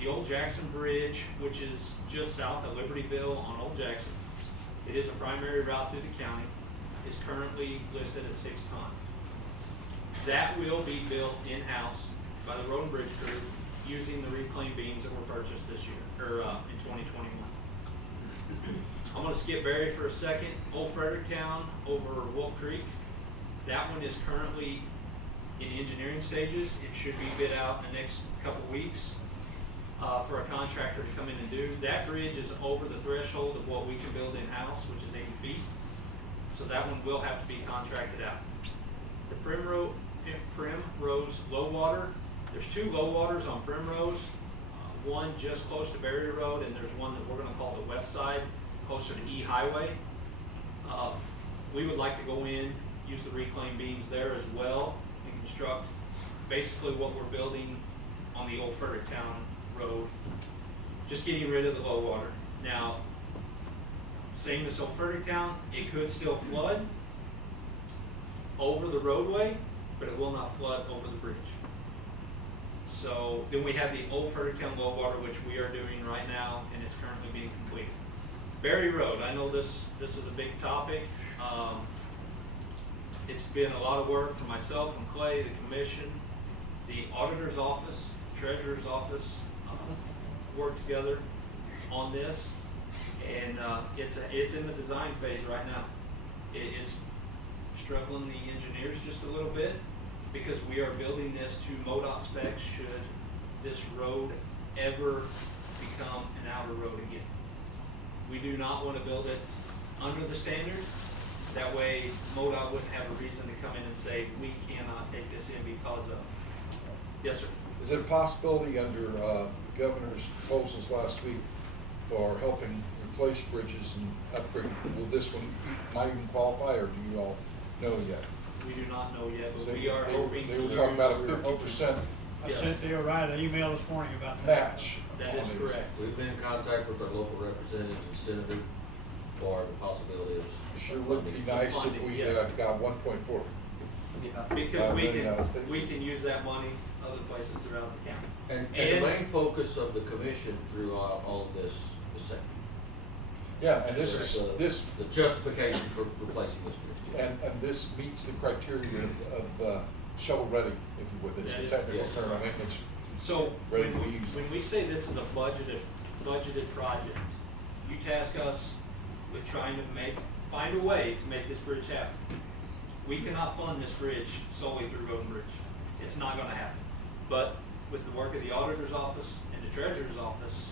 The Old Jackson Bridge, which is just south of Libertyville on Old Jackson, it is a primary route through the county, is currently listed at 6 tons. That will be built in-house by the Road and Bridge crew using the reclaimed beams that were purchased this year, or in 2021. I'm gonna skip Barry for a second. Old Fredericktown over Wolf Creek, that one is currently in engineering stages. It should be bid out in the next couple weeks for a contractor to come in and do. That bridge is over the threshold of what we can build in-house, which is 80 feet. So that one will have to be contracted out. The Primrose low water, there's 2 low waters on Primrose, one just close to Berry Road, and there's one that we're gonna call the west side, closer to E Highway. We would like to go in, use the reclaimed beams there as well, and construct basically what we're building on the old Fredericktown Road, just getting rid of the low water. Now, same as old Fredericktown, it could still flood over the roadway, but it will not flood over the bridge. So then we have the old Fredericktown low water, which we are doing right now, and it's currently being completed. Berry Road, I know this is a big topic. It's been a lot of work for myself and Clay, the commission, the auditor's office, treasurer's office, work together. on this, and it's in the design phase right now. It is struggling the engineers just a little bit because we are building this to MoDOT specs should this road ever become an outer road again. We do not want to build it under the standard. That way MoDOT wouldn't have a reason to come in and say, we cannot take this in because of. Yes, sir. Is there a possibility under the governor's proposals last week for helping replace bridges and upgrade? Will this one might even qualify, or do you all know yet? We do not know yet, but So we are hoping to. They were talking about a 50%. I sent Dale Wright an email this morning about that. Match. That is correct. We've been in contact with our local representatives and senator for the possibility of. Sure would be nice if we got 1.4. Because we can use that money other places throughout the county. And the main focus of the commission throughout all of this is safety. Yeah, and this is the justification for replacing this bridge. And this meets the criteria of shovel ready, if you would. It's a technical term. I think it's so ready to be used. when we say this is a budgeted project, you task us with trying to find a way to make this bridge happen. We cannot fund this bridge solely through Road and Bridge. It's not going to happen. But with the work of the auditor's office and the treasurer's office,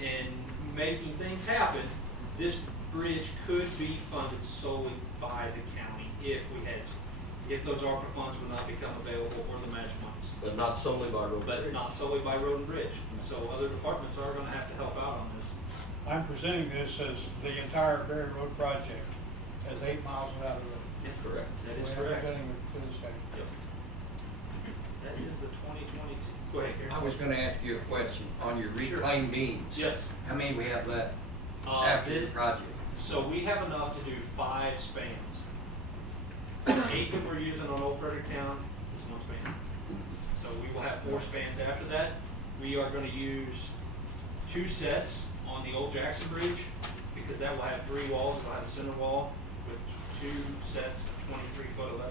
in making things happen, this bridge could be funded solely by the county if we had to. If those ARPA funds would not become available or the match monies. But not solely by Road and Bridge. But not solely by Road and Bridge. So other departments are going to have to help out on this. I'm presenting this as the entire Berry Road project as 8 miles of outer road. Correct. That is We're correct. presenting it to the state. Yep. That is the 2022. Go ahead, Gary. I was gonna ask you a question on your reclaimed beams. Yes. How many we have left after This the project? So we have enough to do 5 spans. 8 that we're using on Old Fredericktown is 1 span. So we will have 4 spans after that. We are going to use 2 sets on the Old Jackson Bridge because that will have 3 walls. It will have a center wall with 2 sets of 23-foot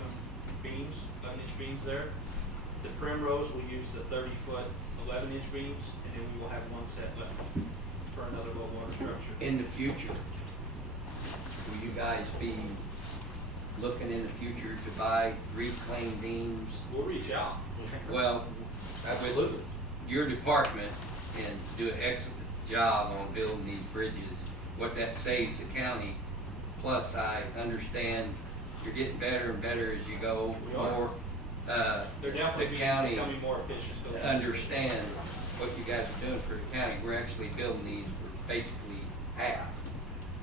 11-inch beams there. The Primrose will use the 30-foot 11-inch beams, and then we will have 1 set left for another low water structure. In the future, will you guys be looking in the future to buy reclaimed beams? We'll reach out. Well, Absolutely. your department and do an excellent job on building these bridges, what that saves the county. Plus, I understand you're getting better and better as you go. We are. More, They're definitely the county becoming more efficient. understand what you guys are doing for the county. We're actually building these for basically half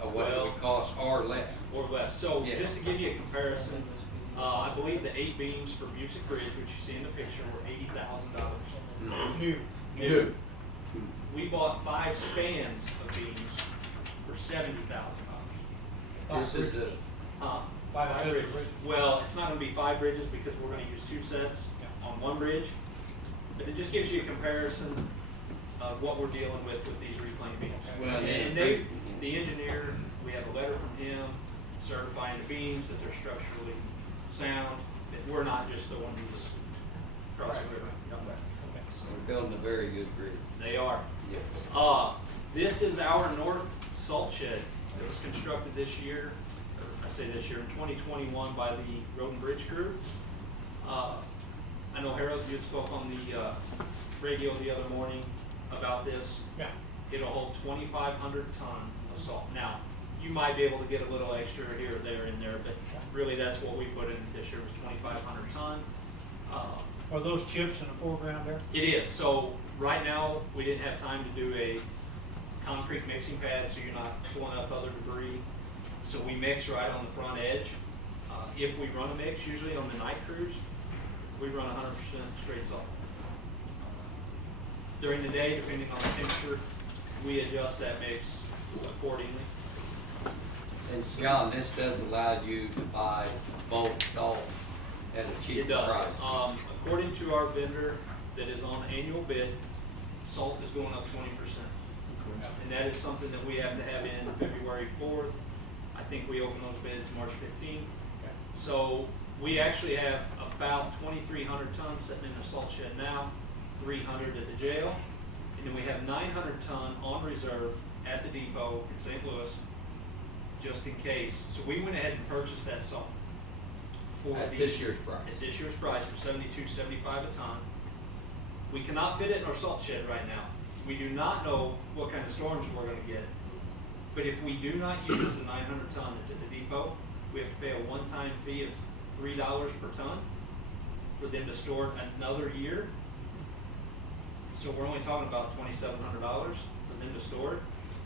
of what it would cost or less. Or less. So Yeah. just to give you a comparison, I believe the 8 beams for Busick Bridge, which you see in the picture, were $80,000. New. New. We bought 5 spans of beams for $70,000. This is a, 5 sets of bridges. bridges. Well, it's not going to be 5 bridges because we're going to use 2 sets on 1 bridge. But it just gives you a comparison of what we're dealing with these reclaimed beams. Well, And the engineer, we have a letter from him certifying the beams that they're structurally sound, that we're not just throwing these across the river. so we're building a very good bridge. They are. Yes. This is our north salt shed that was constructed this year, or I say this year, in 2021 by the Road and Bridge crew. I know Harold, you had spoke on the radio the other morning about this. Yeah. It'll hold 2,500 ton of salt. Now, you might be able to get a little extra here or there in there, but really that's what we put in this year was 2,500 ton. Are those chips in the foreground there? It is. So right now we didn't have time to do a concrete mixing pad, so you're not pulling up other debris. So we mix right on the front edge. If we run a mix, usually on the night cruise, we run 100% straight salt. During the day, depending on the temperature, we adjust that mix accordingly. And John, this does allow you to buy bulk salt at a It cheaper does. price. According to our vendor that is on annual bid, salt is going up 20%. And that is something that we have to have in February 4th. I think we open those bids March 15th. So we actually have about 2,300 tons sitting in the salt shed now, 300 at the jail. And And we have 900 ton on reserve at the depot in St. Louis, just in case. So we went ahead and purchased that salt for At this year's price. At this year's price for $72.75 a ton. We cannot fit it in our salt shed right now. We do not know what kind of storms we're going to get. But if we do not use the 900 ton that's at the depot, we have to pay a one-time fee of $3 per ton for them to store it another year. So we're only talking about $2,700 for them to store it.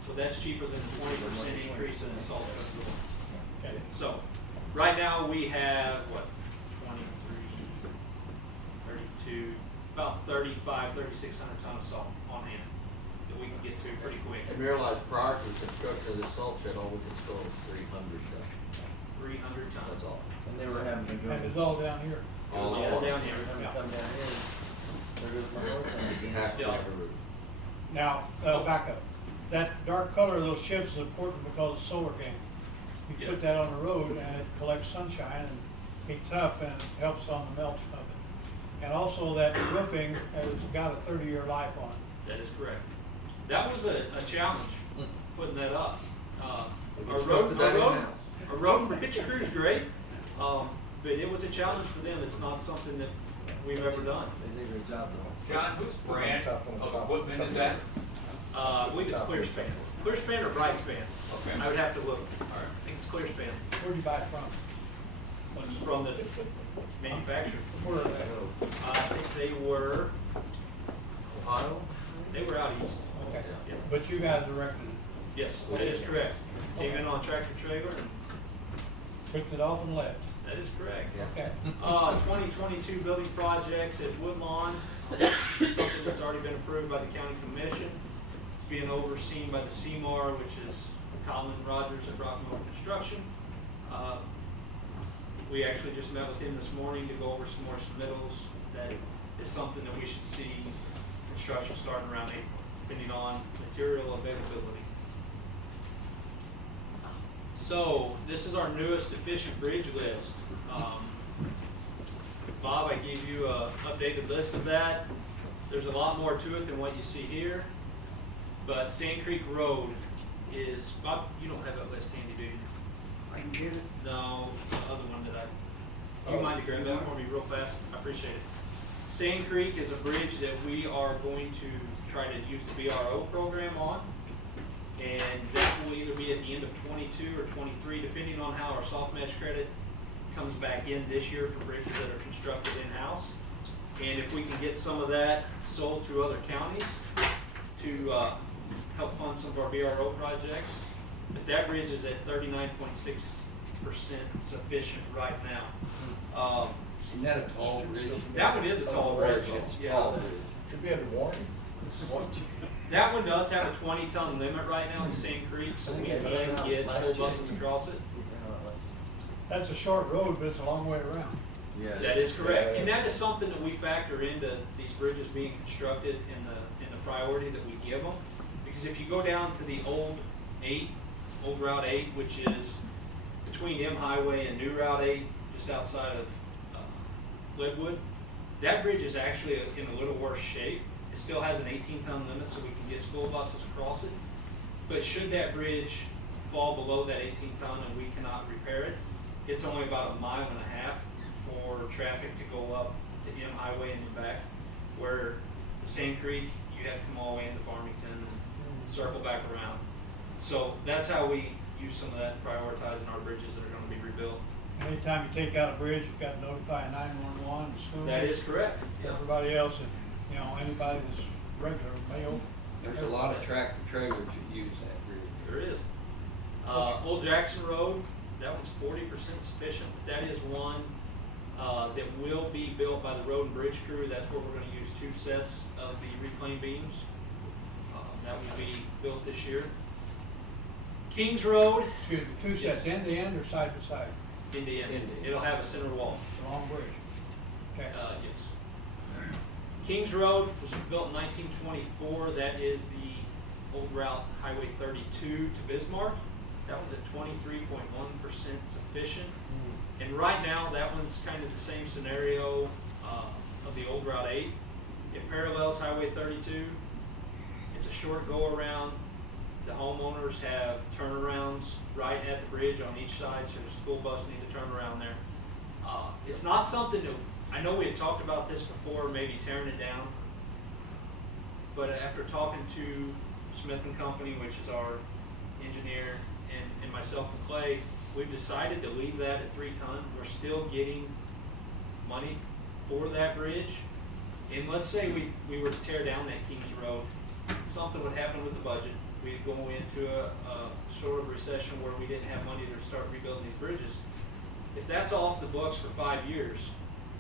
So that's cheaper than the 20% increase in the salt festival. Okay. So right now we have what, 23, 32, about 3,600 ton of salt on hand that we can get to pretty quick. And realize prior to the construction of this salt shed, all we could store was 300 tons. 300 tons. That's all. And they were having to go. And it's all down here. It was all down here. They were having to come down here. There goes my whole thing. It has to have a roof. Now, back up. That dark color of those chips is important because of solar gain. You Yeah. put that on the road and it collects sunshine and heats up and helps on the melt of it. And also that roofing has got a 30-year life on it. That is correct. That was a challenge, putting that up. We Our constructed that in-house. road and bridge crew's great, but it was a challenge for them. It's not something that we've ever done. They did a great job though. John, whose brand of equipment is that? I believe it's Clearspan. Clearspan or Brightspan? Okay. I would have to look. I think it's Clearspan. Where'd you buy it from? From the manufacturer. Where are they? I think they were Ohio? They were out east. Okay. Yeah. But you guys erected it, Yes, that is correct. Came in on a tractor trailer and picked it off and left. that is correct. Okay. 2022 building projects at Woodlawn, something that's already been approved by the county commission. It's being overseen by the CMAR, which is Colin Rogers at Rockmore Construction. We actually just met with him this morning to go over some more submittals. That is something that we should see construction starting around April, depending on material availability. So this is our newest efficient bridge list. Bob, I gave you an updated list of that. There's a lot more to it than what you see here. But Sand Creek Road is, Bob, you don't have that list handy, do you? I can get it. No, the other one that you mind to grab that for me real fast? I appreciate it. Sand Creek is a bridge that we are going to try to use the BRO program on. And that will either be at the end of 22 or 23, depending on how our soft mesh credit comes back in this year for bridges that are constructed in-house. And if we can get some of that sold to other counties to help fund some of our BRO projects. But that bridge is at 39.6% sufficient right now. Isn't that a tall bridge? That one is a tall bridge. Yeah. Should be under warning. That one does have a 20-ton limit right now in Sand Creek, so we can get school buses across it. That's a short road, but it's a long way around. Yeah. That is correct, and that is something that we factor into these bridges being constructed in the priority that we give them. Because if you go down to the old Route 8, which is between M Highway and New Route 8, just outside of Leadwood, that bridge is actually in a little worse shape. It still has an 18-ton limit, so we can get school buses across it. But should that bridge fall below that 18-ton and we cannot repair it, it's only about 1.5 miles for traffic to go up to M Highway and back. Where the Sand Creek, you have to come all the way into Farmington and circle back around. So that's how we use some of that prioritizing our bridges that are going to be rebuilt. Anytime you take out a bridge, you've got to notify 911, the school. That is correct. Yeah. Everybody else, and, anybody that's regular, mail. There's a lot of tractor trailers that use that bridge. There is. Old Jackson Road, that one's 40% sufficient, but that is one that will be built by the road and bridge crew. That's where we're going to use 2 sets of the reclaim beams. That will be built this year. Kings Road. Excuse me, 2 sets, end to end or side by side? End to end. It'll have a center wall. It's a long bridge. Okay. Yes. Kings Road was built in 1924. That is the old route Highway 32 to Bismarck. That one's at 23.1% sufficient. And right now, that one's kind of the same scenario of the old Route 8. It parallels Highway 32. It's a short go-around. The homeowners have turnarounds right at the bridge on each side, so the school bus need to turn around there. It's not something that, I know we had talked about this before, maybe tearing it down. But after talking to Smith and Company, which is our engineer, and myself and Clay, we've decided to leave that at 3 ton. We're still getting money for that bridge. And let's say we were to tear down that Kings Road, something would happen with the budget. We'd go into a sort of recession where we didn't have money to start rebuilding these bridges. If that's off the books for 5 years,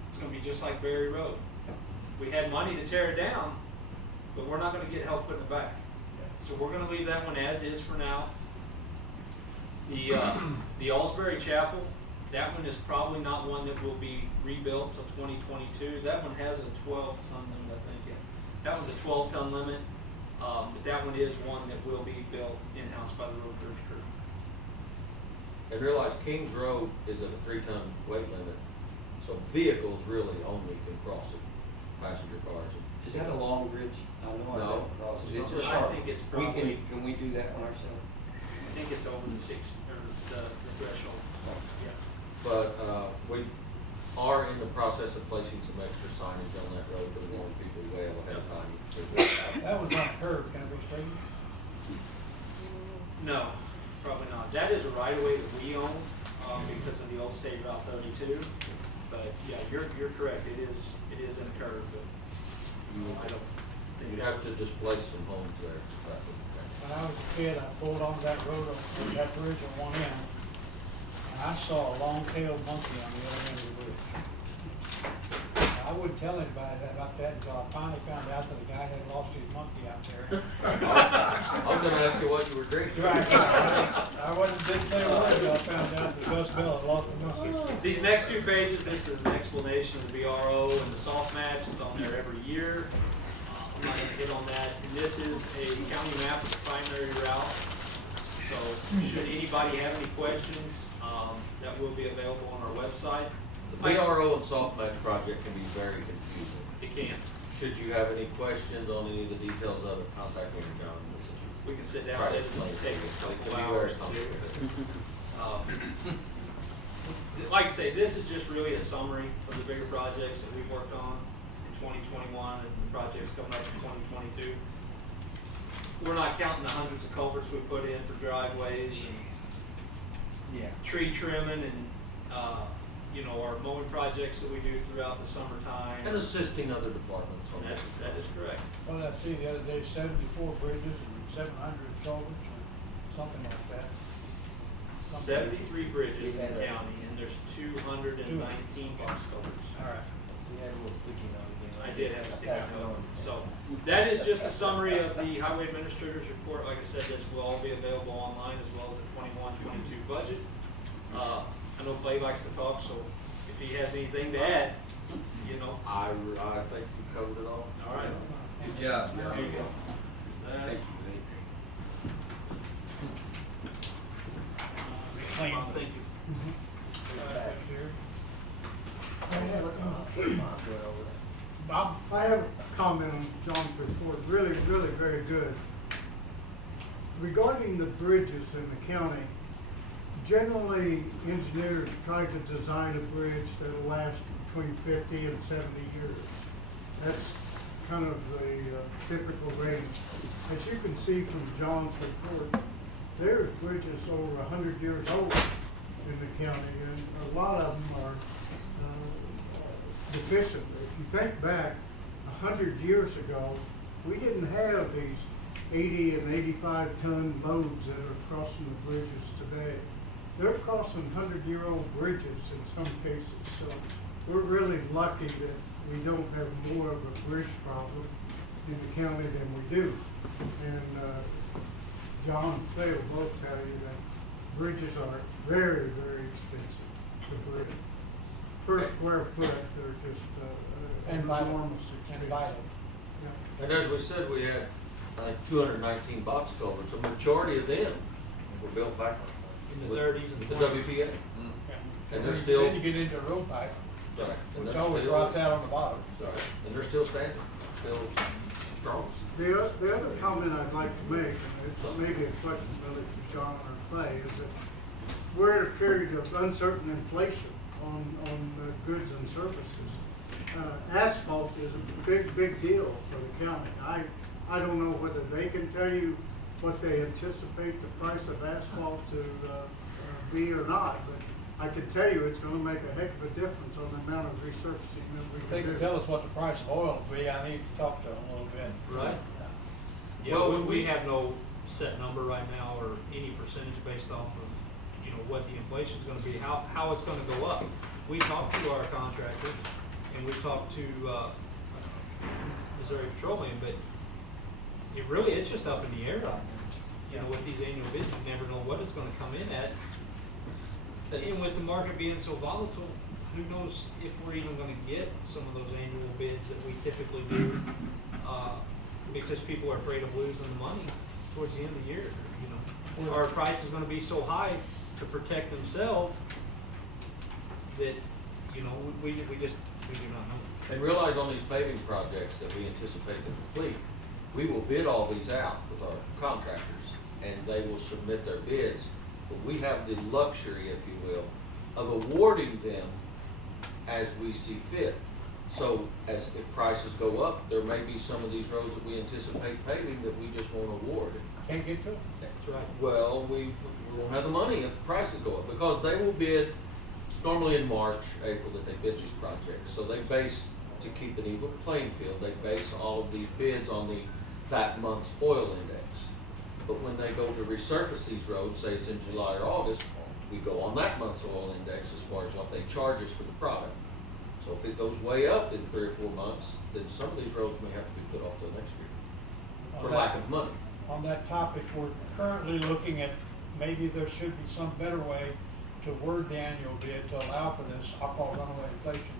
it's gonna be just like Berry Road. We had money to tear it down, but we're not gonna get help putting it back. So we're gonna leave that one as is for now. The Alsbury Chapel, that one is probably not one that will be rebuilt till 2022. That one has a 12-ton limit, I think. That one's a 12-ton limit, but that one is one that will be built in-house by the road bridge crew. And realize Kings Road is at a 3-ton weight limit, so vehicles really only can cross it, passenger cars. Is that a long bridge? I know I No, don't cross it. It's a I short. think it's We probably, can we do that one ourselves? I think it's over the 6, or the threshold. Yeah. But we are in the process of placing some extra signage on that road to warn people well ahead of time. That was on a curve, can it be straightened? No, probably not. That is a right of way that we own, because of the old State Route 32. But yeah, you're correct. It is in a curve, but I don't think You'd have to displace some homes there. When I was a kid, I pulled onto that road, on that bridge on one end, and I saw a long-tailed monkey on the other end of the bridge. Now, I wouldn't tell anybody about that until I finally found out that the guy had lost his monkey out there. I was gonna ask you what you were drinking. Right. Didn't say a word until I found out that Gus Bell had lost the monkey. These next 2 pages, this is an explanation of the BRO and the soft match. It's on there every year. I'm not gonna hit on that. And this is a county map of the primary route. So should anybody have any questions, that will be available on our website. The BRO and soft match project can be very confusing. It can. Should you have any questions on any of the details of it, contact me or John. We can sit down Try and to it'll explain take it. a It couple can be hours very to do it. complicated. Like I say, this is just really a summary of the bigger projects that we've worked on in 2021 and the projects coming up in 2022. We're not counting the hundreds of culverts we put in for driveways and tree trimming and, our mowing projects that we do throughout the summertime. And assisting other departments on that. That is correct. What did I see the other day, 74 bridges and 700 culverts or something like that? 73 bridges in the county, and there's 219 box culverts. All right. We had a little sticky note again. I did have a sticky note. So that is just a summary of the Highway Administrator's report. Like I said, this will all be available online as well as the 21-22 budget. I know Clay likes to talk, so if he has anything to add, I think you covered it all. All right. Good job. There you go. Thank you. Clean. Thank you. Bob? I have a comment on John's report, really, really very good. Regarding the bridges in the county, generally engineers try to design a bridge that will last between 50 and 70 years. That's kind of the typical range. As you can see from John's report, there's bridges over 100 years old in the county, and a lot of them are deficient. If you think back 100 years ago, we didn't have these 80 and 85 ton loads that are crossing the bridges today. They're crossing 100-year-old bridges in some cases, so we're really lucky that we don't have more of a bridge problem in the county than we do. And John and Clay will both tell you that bridges are very, very expensive to bridge. Per square foot, they're just enormous expense. And as we said, we had, I think, 219 box culverts. A majority of them were built back In the 30s and with the 40s. WPA. Mm-hmm. And they're still. Then you get into a road pipe, Right. And which they're always still- rots out on the bottom. Right. And they're still standing, still The other comment I'd like to make, and it's maybe a question really for John or Clay, is that we're in a period of uncertain inflation on goods and services. Asphalt is a big deal for the county. I don't know whether they can tell you what they anticipate the price of asphalt to be or not, but I can tell you it's gonna make a heck of a difference on the amount of resurfacing that we If they can can do. tell us what the price of oil will be, I need to talk to them a little bit. Right. Yeah, Well, we have no set number right now or any percentage based off of, you know, what the inflation's gonna be, how it's gonna go up. We talked to our contractors and we talked to, Missouri Petroleum, but it's just up in the air right now. You know, with these annual bids, you never know what it's gonna come in at. And with the market being so volatile, who knows if we're even gonna get some of those annual bids that we typically do, because people are afraid of losing the money towards the end of the year, you know. Our price is gonna be so high to protect themselves that, you know, we do not know. And realize on these paving projects that we anticipate to complete, we will bid all these out with our contractors, and they will submit their bids. But we have the luxury, if you will, of awarding them as we see fit. So as if prices go up, there may be some of these roads that we anticipate paving that we just won't award. Can't get to it? That's right. Well, we won't have the money if the prices go up, because they will bid normally in March, April, that they bid these projects. So they base, to keep an even playing field, they base all of these bids on that month's oil index. But when they go to resurface these roads, say it's in July or August, we go on that month's oil index as far as what they charge us for the product. So if it goes way up in 3 or 4 months, then some of these roads may have to be put off till next year for lack of money. On that topic, we're currently looking at, maybe there should be some better way to word the annual bid to allow for this, I'll call it runaway inflation.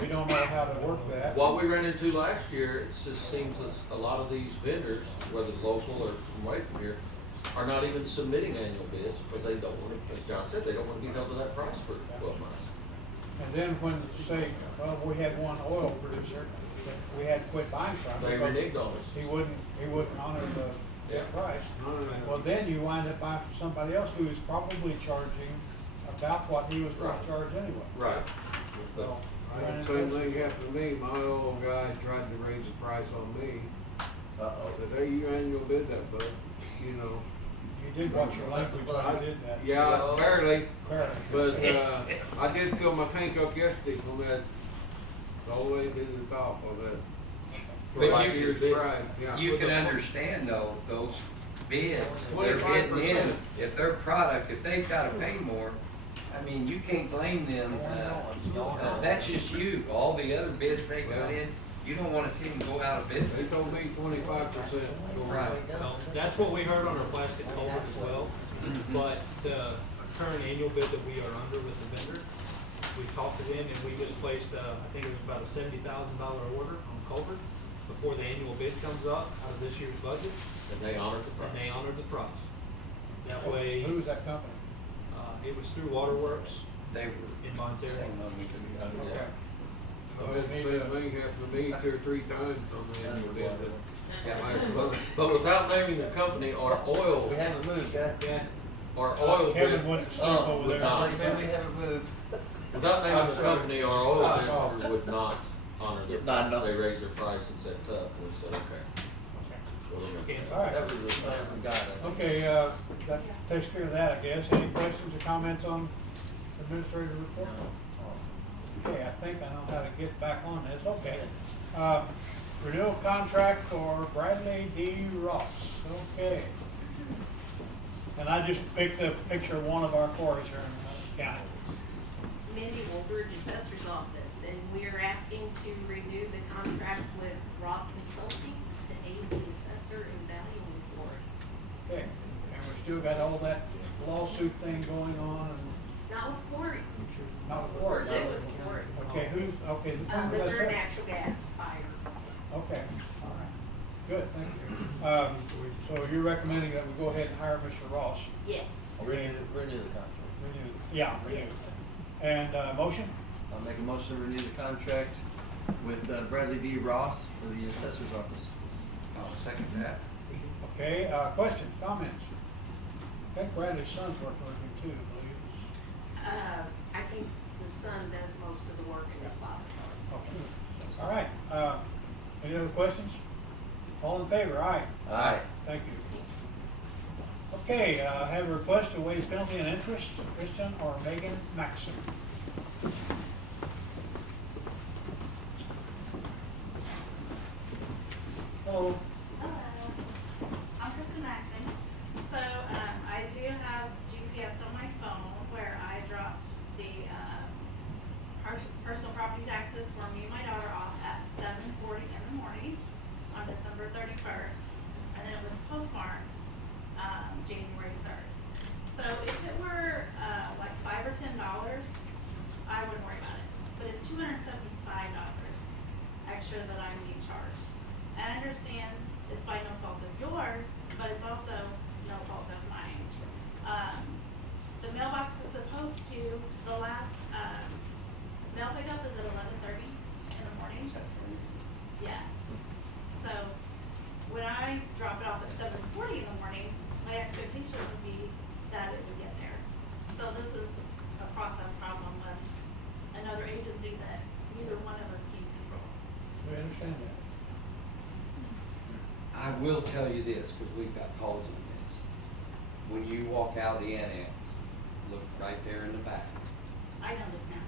We don't know how to work that. What we ran into last year, it just seems that a lot of these vendors, whether local or from away from here, are not even submitting annual bids because they don't want to, as John said, they don't want to be held to that price for 12 months. And then when, say, well, we had one oil producer that we had to quit buying from. They because reneged on us. He wouldn't honor the price. Well, then you wind up buying from somebody else who is probably charging about what he was going to charge anyway. Right. So, Same thing happened to me, my old guy tried to raise the price on me. I said, hey, you annual bid that, bud, you know. You did watch your language when you did that. Yeah, barely, Barely. but, I did fill my tank up yesterday from that, all the way to the top of that. But last you year's can- price, yeah. You can understand though, those bids, they're bidding 25%. in, if their product, if they've gotta pay more, I mean, you can't blame them, that's just you, all the other bids they got in, you don't wanna see them go out of business. They told me 25%. Right. Well, that's what we heard on our plastic culvert as well, but the current annual bid that we are under with the vendor, we talked to them and we just placed, I think it was about a $70,000 order on culvert before the annual bid comes up out of this year's budget. And they honored the price. And they honored the price. That way. Who was that company? It was through Waterworks They were in Montero. same on me. Okay. So it happened to me 2 or 3 times on the annual bid. But without naming the company, our oil, We haven't moved, guys. our oil Kevin bid, went to sleep over would there. not. We haven't moved. Without naming the company, our oil vendor would not honor their Not enough. price. They raised their price and said tough, and we said, okay. Cancel. All right. That was the last we got. I think. Okay, that takes care of that, I guess. Any questions or comments on administrative report? Okay, I think I know how to get back on this. Okay. Renewal contract for Bradley D. Ross. Okay. And I just picked a picture of one of our quarries here in the county. Mindy Woolbridge, Assessor's Office, and we are asking to renew the contract with Ross Consulting to aid the assessor in value reports. Okay, and we still got all that lawsuit thing going on and Not with quarries. not with We're court. good with quarries. Okay, who, okay. that's Missouri it. Natural Gas Fire. Okay, all right. Good, thank you. So you're recommending that we go ahead and hire Mr. Ross? Yes. Renew the contract. Renew, yeah, renew. Yes. And, motion? I'll make a motion to renew the contract with Bradley D. Ross for the assessor's office. I'll second that. Okay, questions, comments? I think Bradley's son's worked for him too, I believe. I think the son does most of the work and his father does. Okay. All right, any other questions? All in favor, aye? Aye. Thank you. Okay, I have a request to waive penalty and interest, Kristen or Megan Maxon. Hello. Hello, I'm Kristen Maxon. So, I do have GPS on my phone where I dropped the, personal property taxes for me and my daughter off at 7:40 in the morning on December 31st. And then it was postmarked, January 3rd. So if it were, like $5 or $10, I wouldn't worry about it. But it's $275 extra that I'm being charged. And I understand it's by no fault of yours, but it's also no fault of mine. The mailbox is supposed to, the last, mail pickup is at 11:30 in the morning. Yes. So when I drop it off at 7:40 in the morning, my expectation would be that it would get there. So this is a process problem with another agency that neither one of us can control. We understand that. I will tell you this, because we've got calls on this. When you walk out the annex, look right there in the back. I know this now.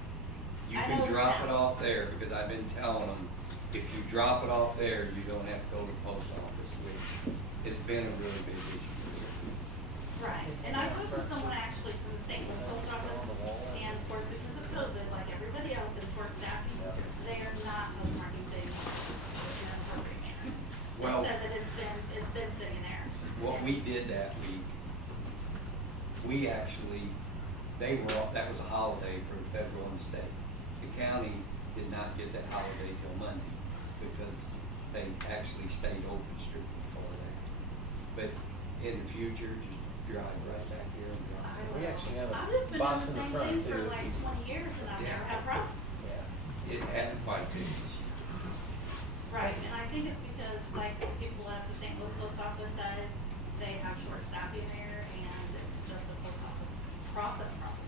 You I can know this drop now. it off there, because I've been telling them, if you drop it off there, you don't have to go to the post office, which has been a really big issue. Right, and I talked to someone actually from the St. Louis Post Office, and of course, because of COVID, like everybody else in short staffing, they are not postmarking things in an appropriate manner. Well- They said that it's been sitting there. What we did that week, we actually, that was a holiday for the federal and the state. The county did not get that holiday till Monday, because they actually stayed open strictly for that. But in the future, just drive right back here and drive. We actually have a I've just been box doing in the the same front things for too. like 20 years, and I've Yeah. never had a problem. Yeah. It had quite a bit. Right, and I think it's because, like, the people at the St. Louis Post Office said they have short staffing there, and it's just a post office process problem.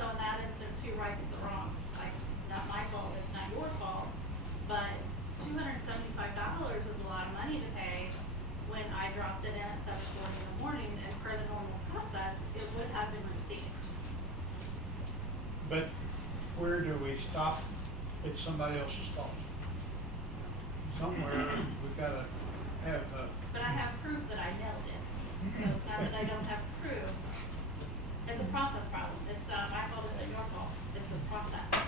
So in that instance, who rights the wrong? Like, not my fault, it's not your fault, but $275 is a lot of money to pay when I dropped it in at 7:40 in the morning, and per the normal process, it would have been received. But where do we stop? It's somebody else's fault. Somewhere, we've gotta have the, But I have proof that I mailed it. So it's not that I don't have proof. It's a process problem. It's not my fault, it's not your fault. It's a process.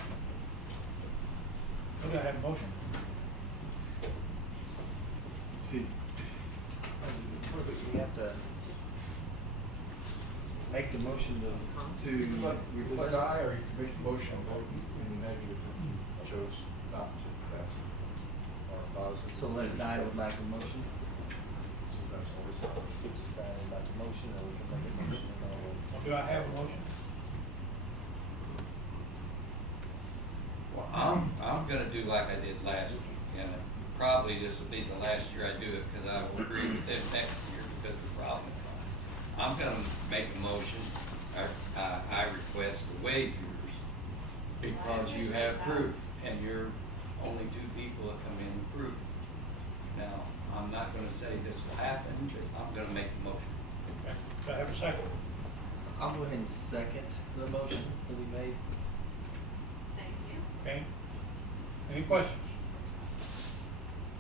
we gotta have a motion. See, we have to make the motion to request. Or you can make the motion and vote in the negative if you chose not to pass it, or positive. So let it die with lack of motion. So that's always an option. Just die with lack of motion, or we can make a motion and then we'll. Do I have a motion? Well, I'm gonna do like I did last week, and probably this will be the last year I do it, because I will agree with them next year because of the problem. I'm gonna make a motion, I request to waive yours, because you have proof, and you're only two people that come in and prove it. Now, I'm not gonna say this will happen, but I'm gonna make the motion. Okay. Do I have a second? I'll go ahead and second the motion that we made. Thank you. Okay. Any questions?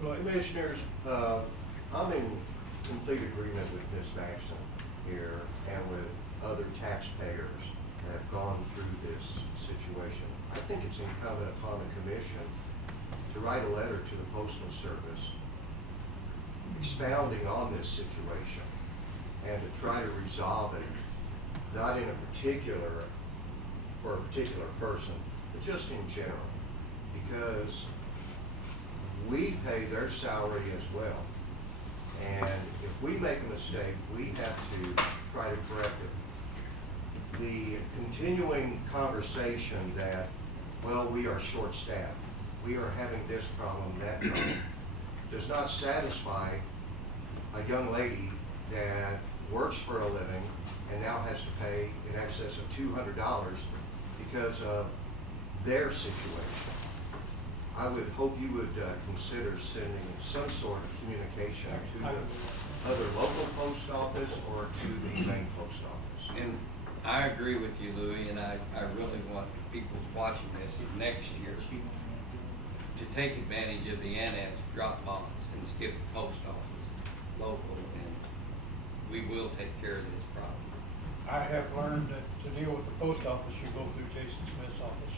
Go ahead. Commissioners, I'm in complete agreement with Ms. Maxon here and with other taxpayers that have gone through this situation. I think it's incumbent upon the commission to write a letter to the Postal Service expounding on this situation and to try to resolve it, not in a particular, for a particular person, but just in general, because we pay their salary as well. And if we make a mistake, we have to try to correct it. The continuing conversation that, well, we are short-staffed, we are having this problem, that problem, does not satisfy a young lady that works for a living and now has to pay in excess of $200 because of their situation. I would hope you would consider sending some sort of communication to the other local post office or to the main post office. And I agree with you, Louis, and I really want people watching this next year to take advantage of the annex drop-offs and skip the post office local, and we will take care of this problem. I have learned that to deal with the post office, you go through Jason Smith's office.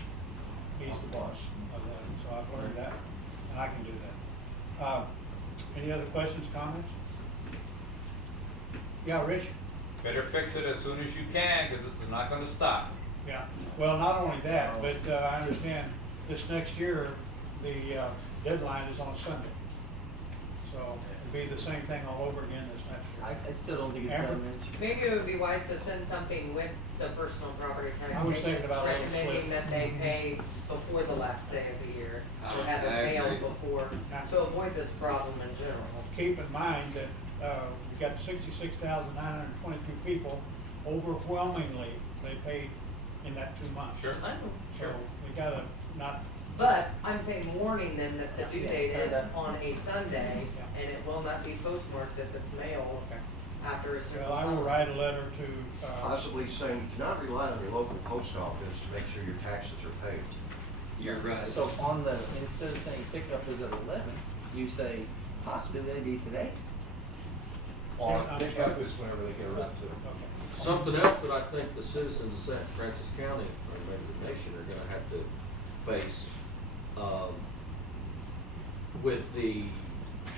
He's the boss of that, so I've learned that, and I can do that. Any other questions, comments? Yeah, Rich? Better fix it as soon as you can, because this is not gonna stop. Yeah, well, not only that, but I understand this next year, the deadline is on a Sunday. So it'll be the same thing all over again this next year. I still don't think it's Amber? done, Mitch. Maybe it would be wise to send something with the personal property tax I was thinking statements about a little recommending slip. that they pay before the last day of the year, or have it I mailed agree. before, to avoid this problem in general. Keep in mind that we got 66,922 people. Overwhelmingly, they paid in that 2 months. Sure. I know. So we gotta not. But I'm saying warning them that the due date is on a Sunday, and it will not be postmarked if it's mailed after a certain Well, I time. will write a letter to. Possibly saying you cannot rely on your local post office to make sure your taxes are paid. You're right. So on the, instead of saying pickup is at 11, you say possibility today. Or I'm pick sorry. up is whenever they get around to it. Okay. Something else that I think the citizens of St. Francis County, or maybe the nation, are gonna have to face, with the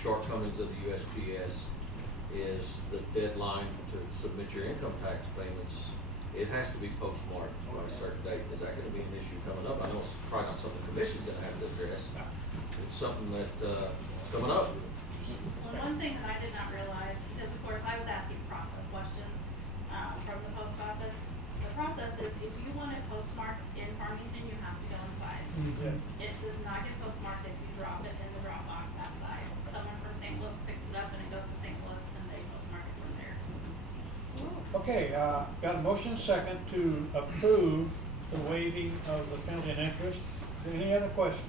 shortcomings of the USPS, is the deadline to submit your income tax payments. It has to be postmarked by a certain date. Is that gonna be an issue coming up? I know it's probably not something the commission's gonna have to address. It's something that, is coming up. Well, one thing that I did not realize, because of course I was asking process questions from the post office. The process is if you want it postmarked in Farmington, you have to go inside. Yes. It does not get postmarked if you drop it in the drop box outside. Someone from St. Louis picks it up and it goes to St. Louis and they postmark it from there. Okay, got a motion second to approve the waiving of the penalty and interest. Any other questions?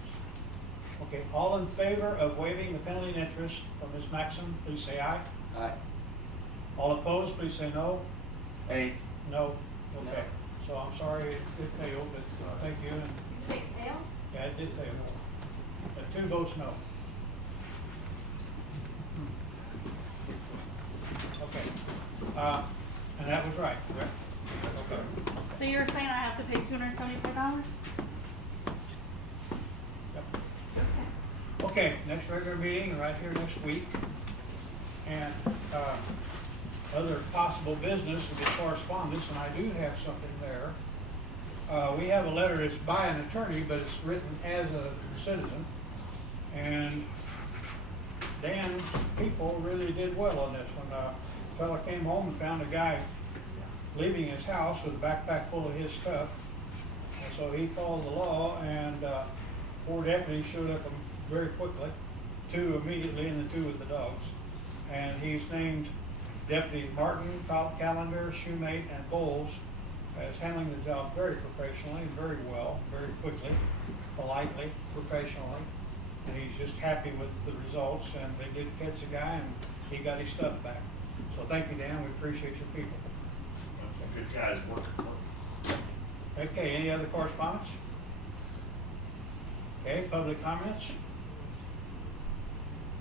Okay, all in favor of waiving the penalty and interest from Ms. Maxim, please say aye. Aye. All opposed, please say no. Hey, No, okay. So I'm sorry it failed, but thank you. And You say it failed? yeah, it did fail. 2 votes no. Okay. And that was right, correct? Okay. So you're saying I have to pay $275? Yep. Okay, next regular meeting, right here next week. And other possible business will be correspondence, and I do have something there. We have a letter, it's by an attorney, but it's written as a citizen. And Dan's people really did well on this one. A fella came home and found a guy leaving his house with a backpack full of his stuff. And so he called the law, and 4 deputies showed up very quickly, 2 immediately and the 2 with the dogs. And he's named Deputy Martin, Callender, Shoemate, and Bowles as handling the job very professionally, very well, very quickly, politely, professionally. And he's just happy with the results, and they did catch the guy, and he got his stuff back. So thank you, Dan, we appreciate your people. Good guys working. Okay, any other correspondence? Okay, public comments?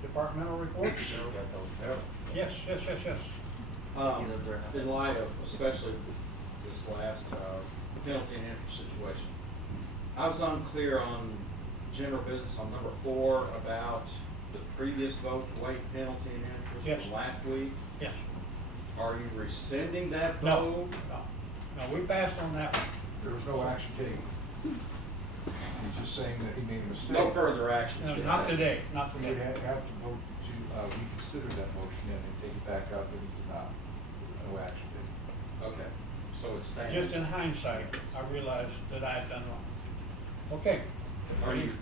Departmental reports? Yes. In light of especially this last penalty and interest situation, I was unclear on general business on number 4 about the previous vote to waive penalty and interest Yes. from last week. Yes. Are you rescinding that No, vote? no, we passed on that one. There was no action taken. He's just saying that he made a mistake. No further action. No, not today, not We today. have to vote to reconsider that motion and then take it back up, and he did not. There was no action taken. Okay, so it stands. Just in hindsight, I realized that I had done wrong. Okay. Are you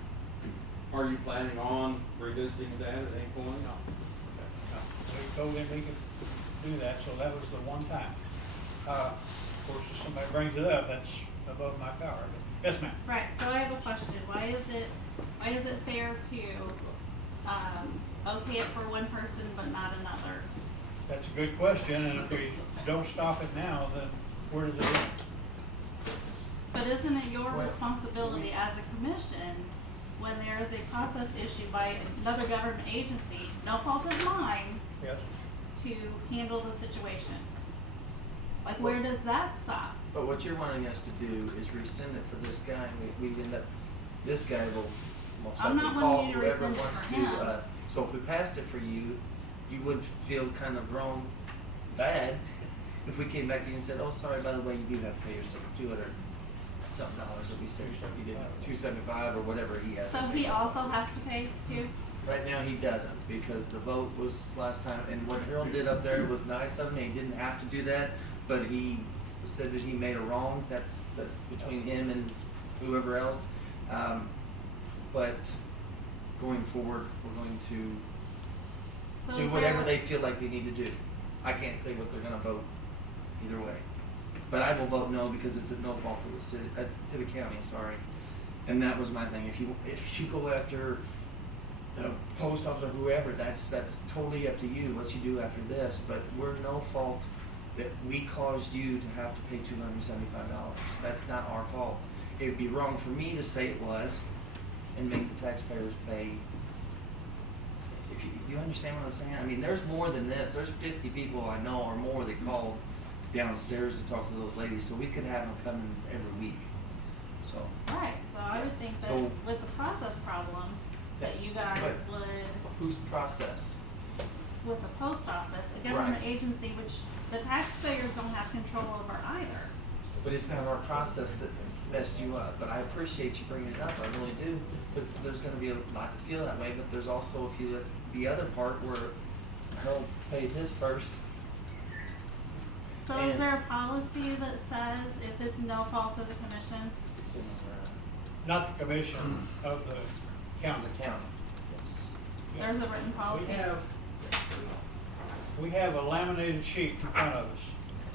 Are you planning on revisiting that at any point? No. We told him we could do that, so that was the one time. Of course, if somebody brings it up, that's above my power. Yes, ma'am. Right, so I have a question. Why is it fair to, okay it for one person but not another? That's a good question, and if we don't stop it now, then where does it end? But isn't it your responsibility as a commission, when there is a process issued by another government agency, no fault of mine, Yes? to handle the situation? Like, where does that stop? But what you're wanting us to do is rescind it for this guy, and we end up, this guy will most I'm likely not call wanting you to whoever rescind it wants for to, him. so if we passed it for you, you would feel kind of wrong, bad, if we came back to you and said, oh, sorry, by the way, you do have to pay yourself $200 something that we said you did, $275 or whatever he has. So to pay he us. also has to pay too? Right now, he doesn't, because the vote was last time, and what Harold did up there was nice of him, he didn't have to do that, but he said that he made a wrong, that's between him and whoever else. But going forward, we're going to So do is whatever there- they feel like they need to do. I can't say what they're gonna vote either way. But I will vote no because it's at no fault to the city, to the county, sorry. And that was my thing, if you go after the post office or whoever, that's totally up to you, what you do after this, but we're no fault that we caused you to have to pay $275. That's not our fault. It'd be wrong for me to say it was and make the taxpayers pay. Do you understand what I'm saying? I mean, there's more than this. There's 50 people I know or more that called downstairs to talk to those ladies, so we could have them come in every week. So. Right, so I would think that So- with the process problem, that you guys But would, whose process? with the post office, a government Right. agency, which the taxpayers don't have control over either. But it's not our process that messed you up. But I appreciate you bringing it up, I really do, because there's going to be a lot to feel that way. But there's also a few the other part where Harold paid his first. So is there a policy that says if it's no fault of the commission? It's in Not the commission of the county. the county. Yes. There's a written policy? We have a laminated sheet in front of us,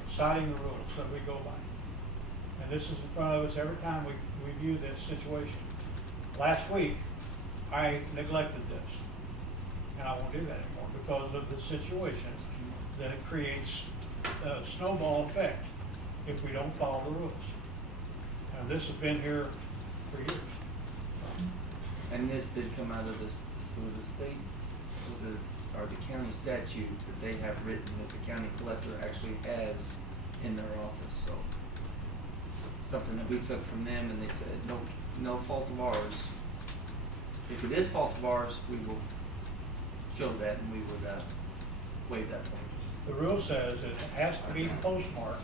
citing the rules that we go by. And this is in front of us every time we review this situation. Last week, I neglected this, and I won't do that anymore because of the situation that it creates a snowball effect if we don't follow the rules. And this has been here for years. And this did come out of this, was it state, or the county statute that they have written that the county collector actually has in their office, so. Something that we took from them and they said, no fault of ours. If it is fault of ours, we will show that and we would, waive that point. The rule says it has to be postmarked,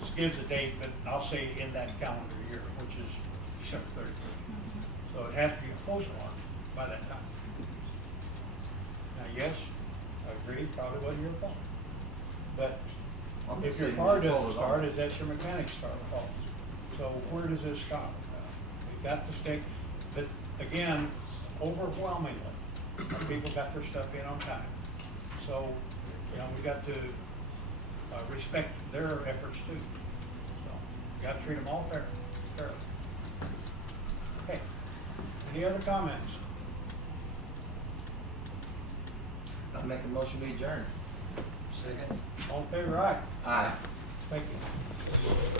which gives a date, but I'll say in that calendar year, which is December 31st. So it has to be postmarked by that time. Now, yes, I agree, probably wasn't your fault. But I'm not if your saying car it's your fault doesn't at all. start, is that your mechanic's fault? So where does this stop? We've got to stay, but again, overwhelmingly, people got their stuff in on time. So, we've got to respect their efforts too. So, got to treat them all fairly. Okay, any other comments? I'll make a motion, we adjourn. Second? All in favor, aye? Aye. Thank you.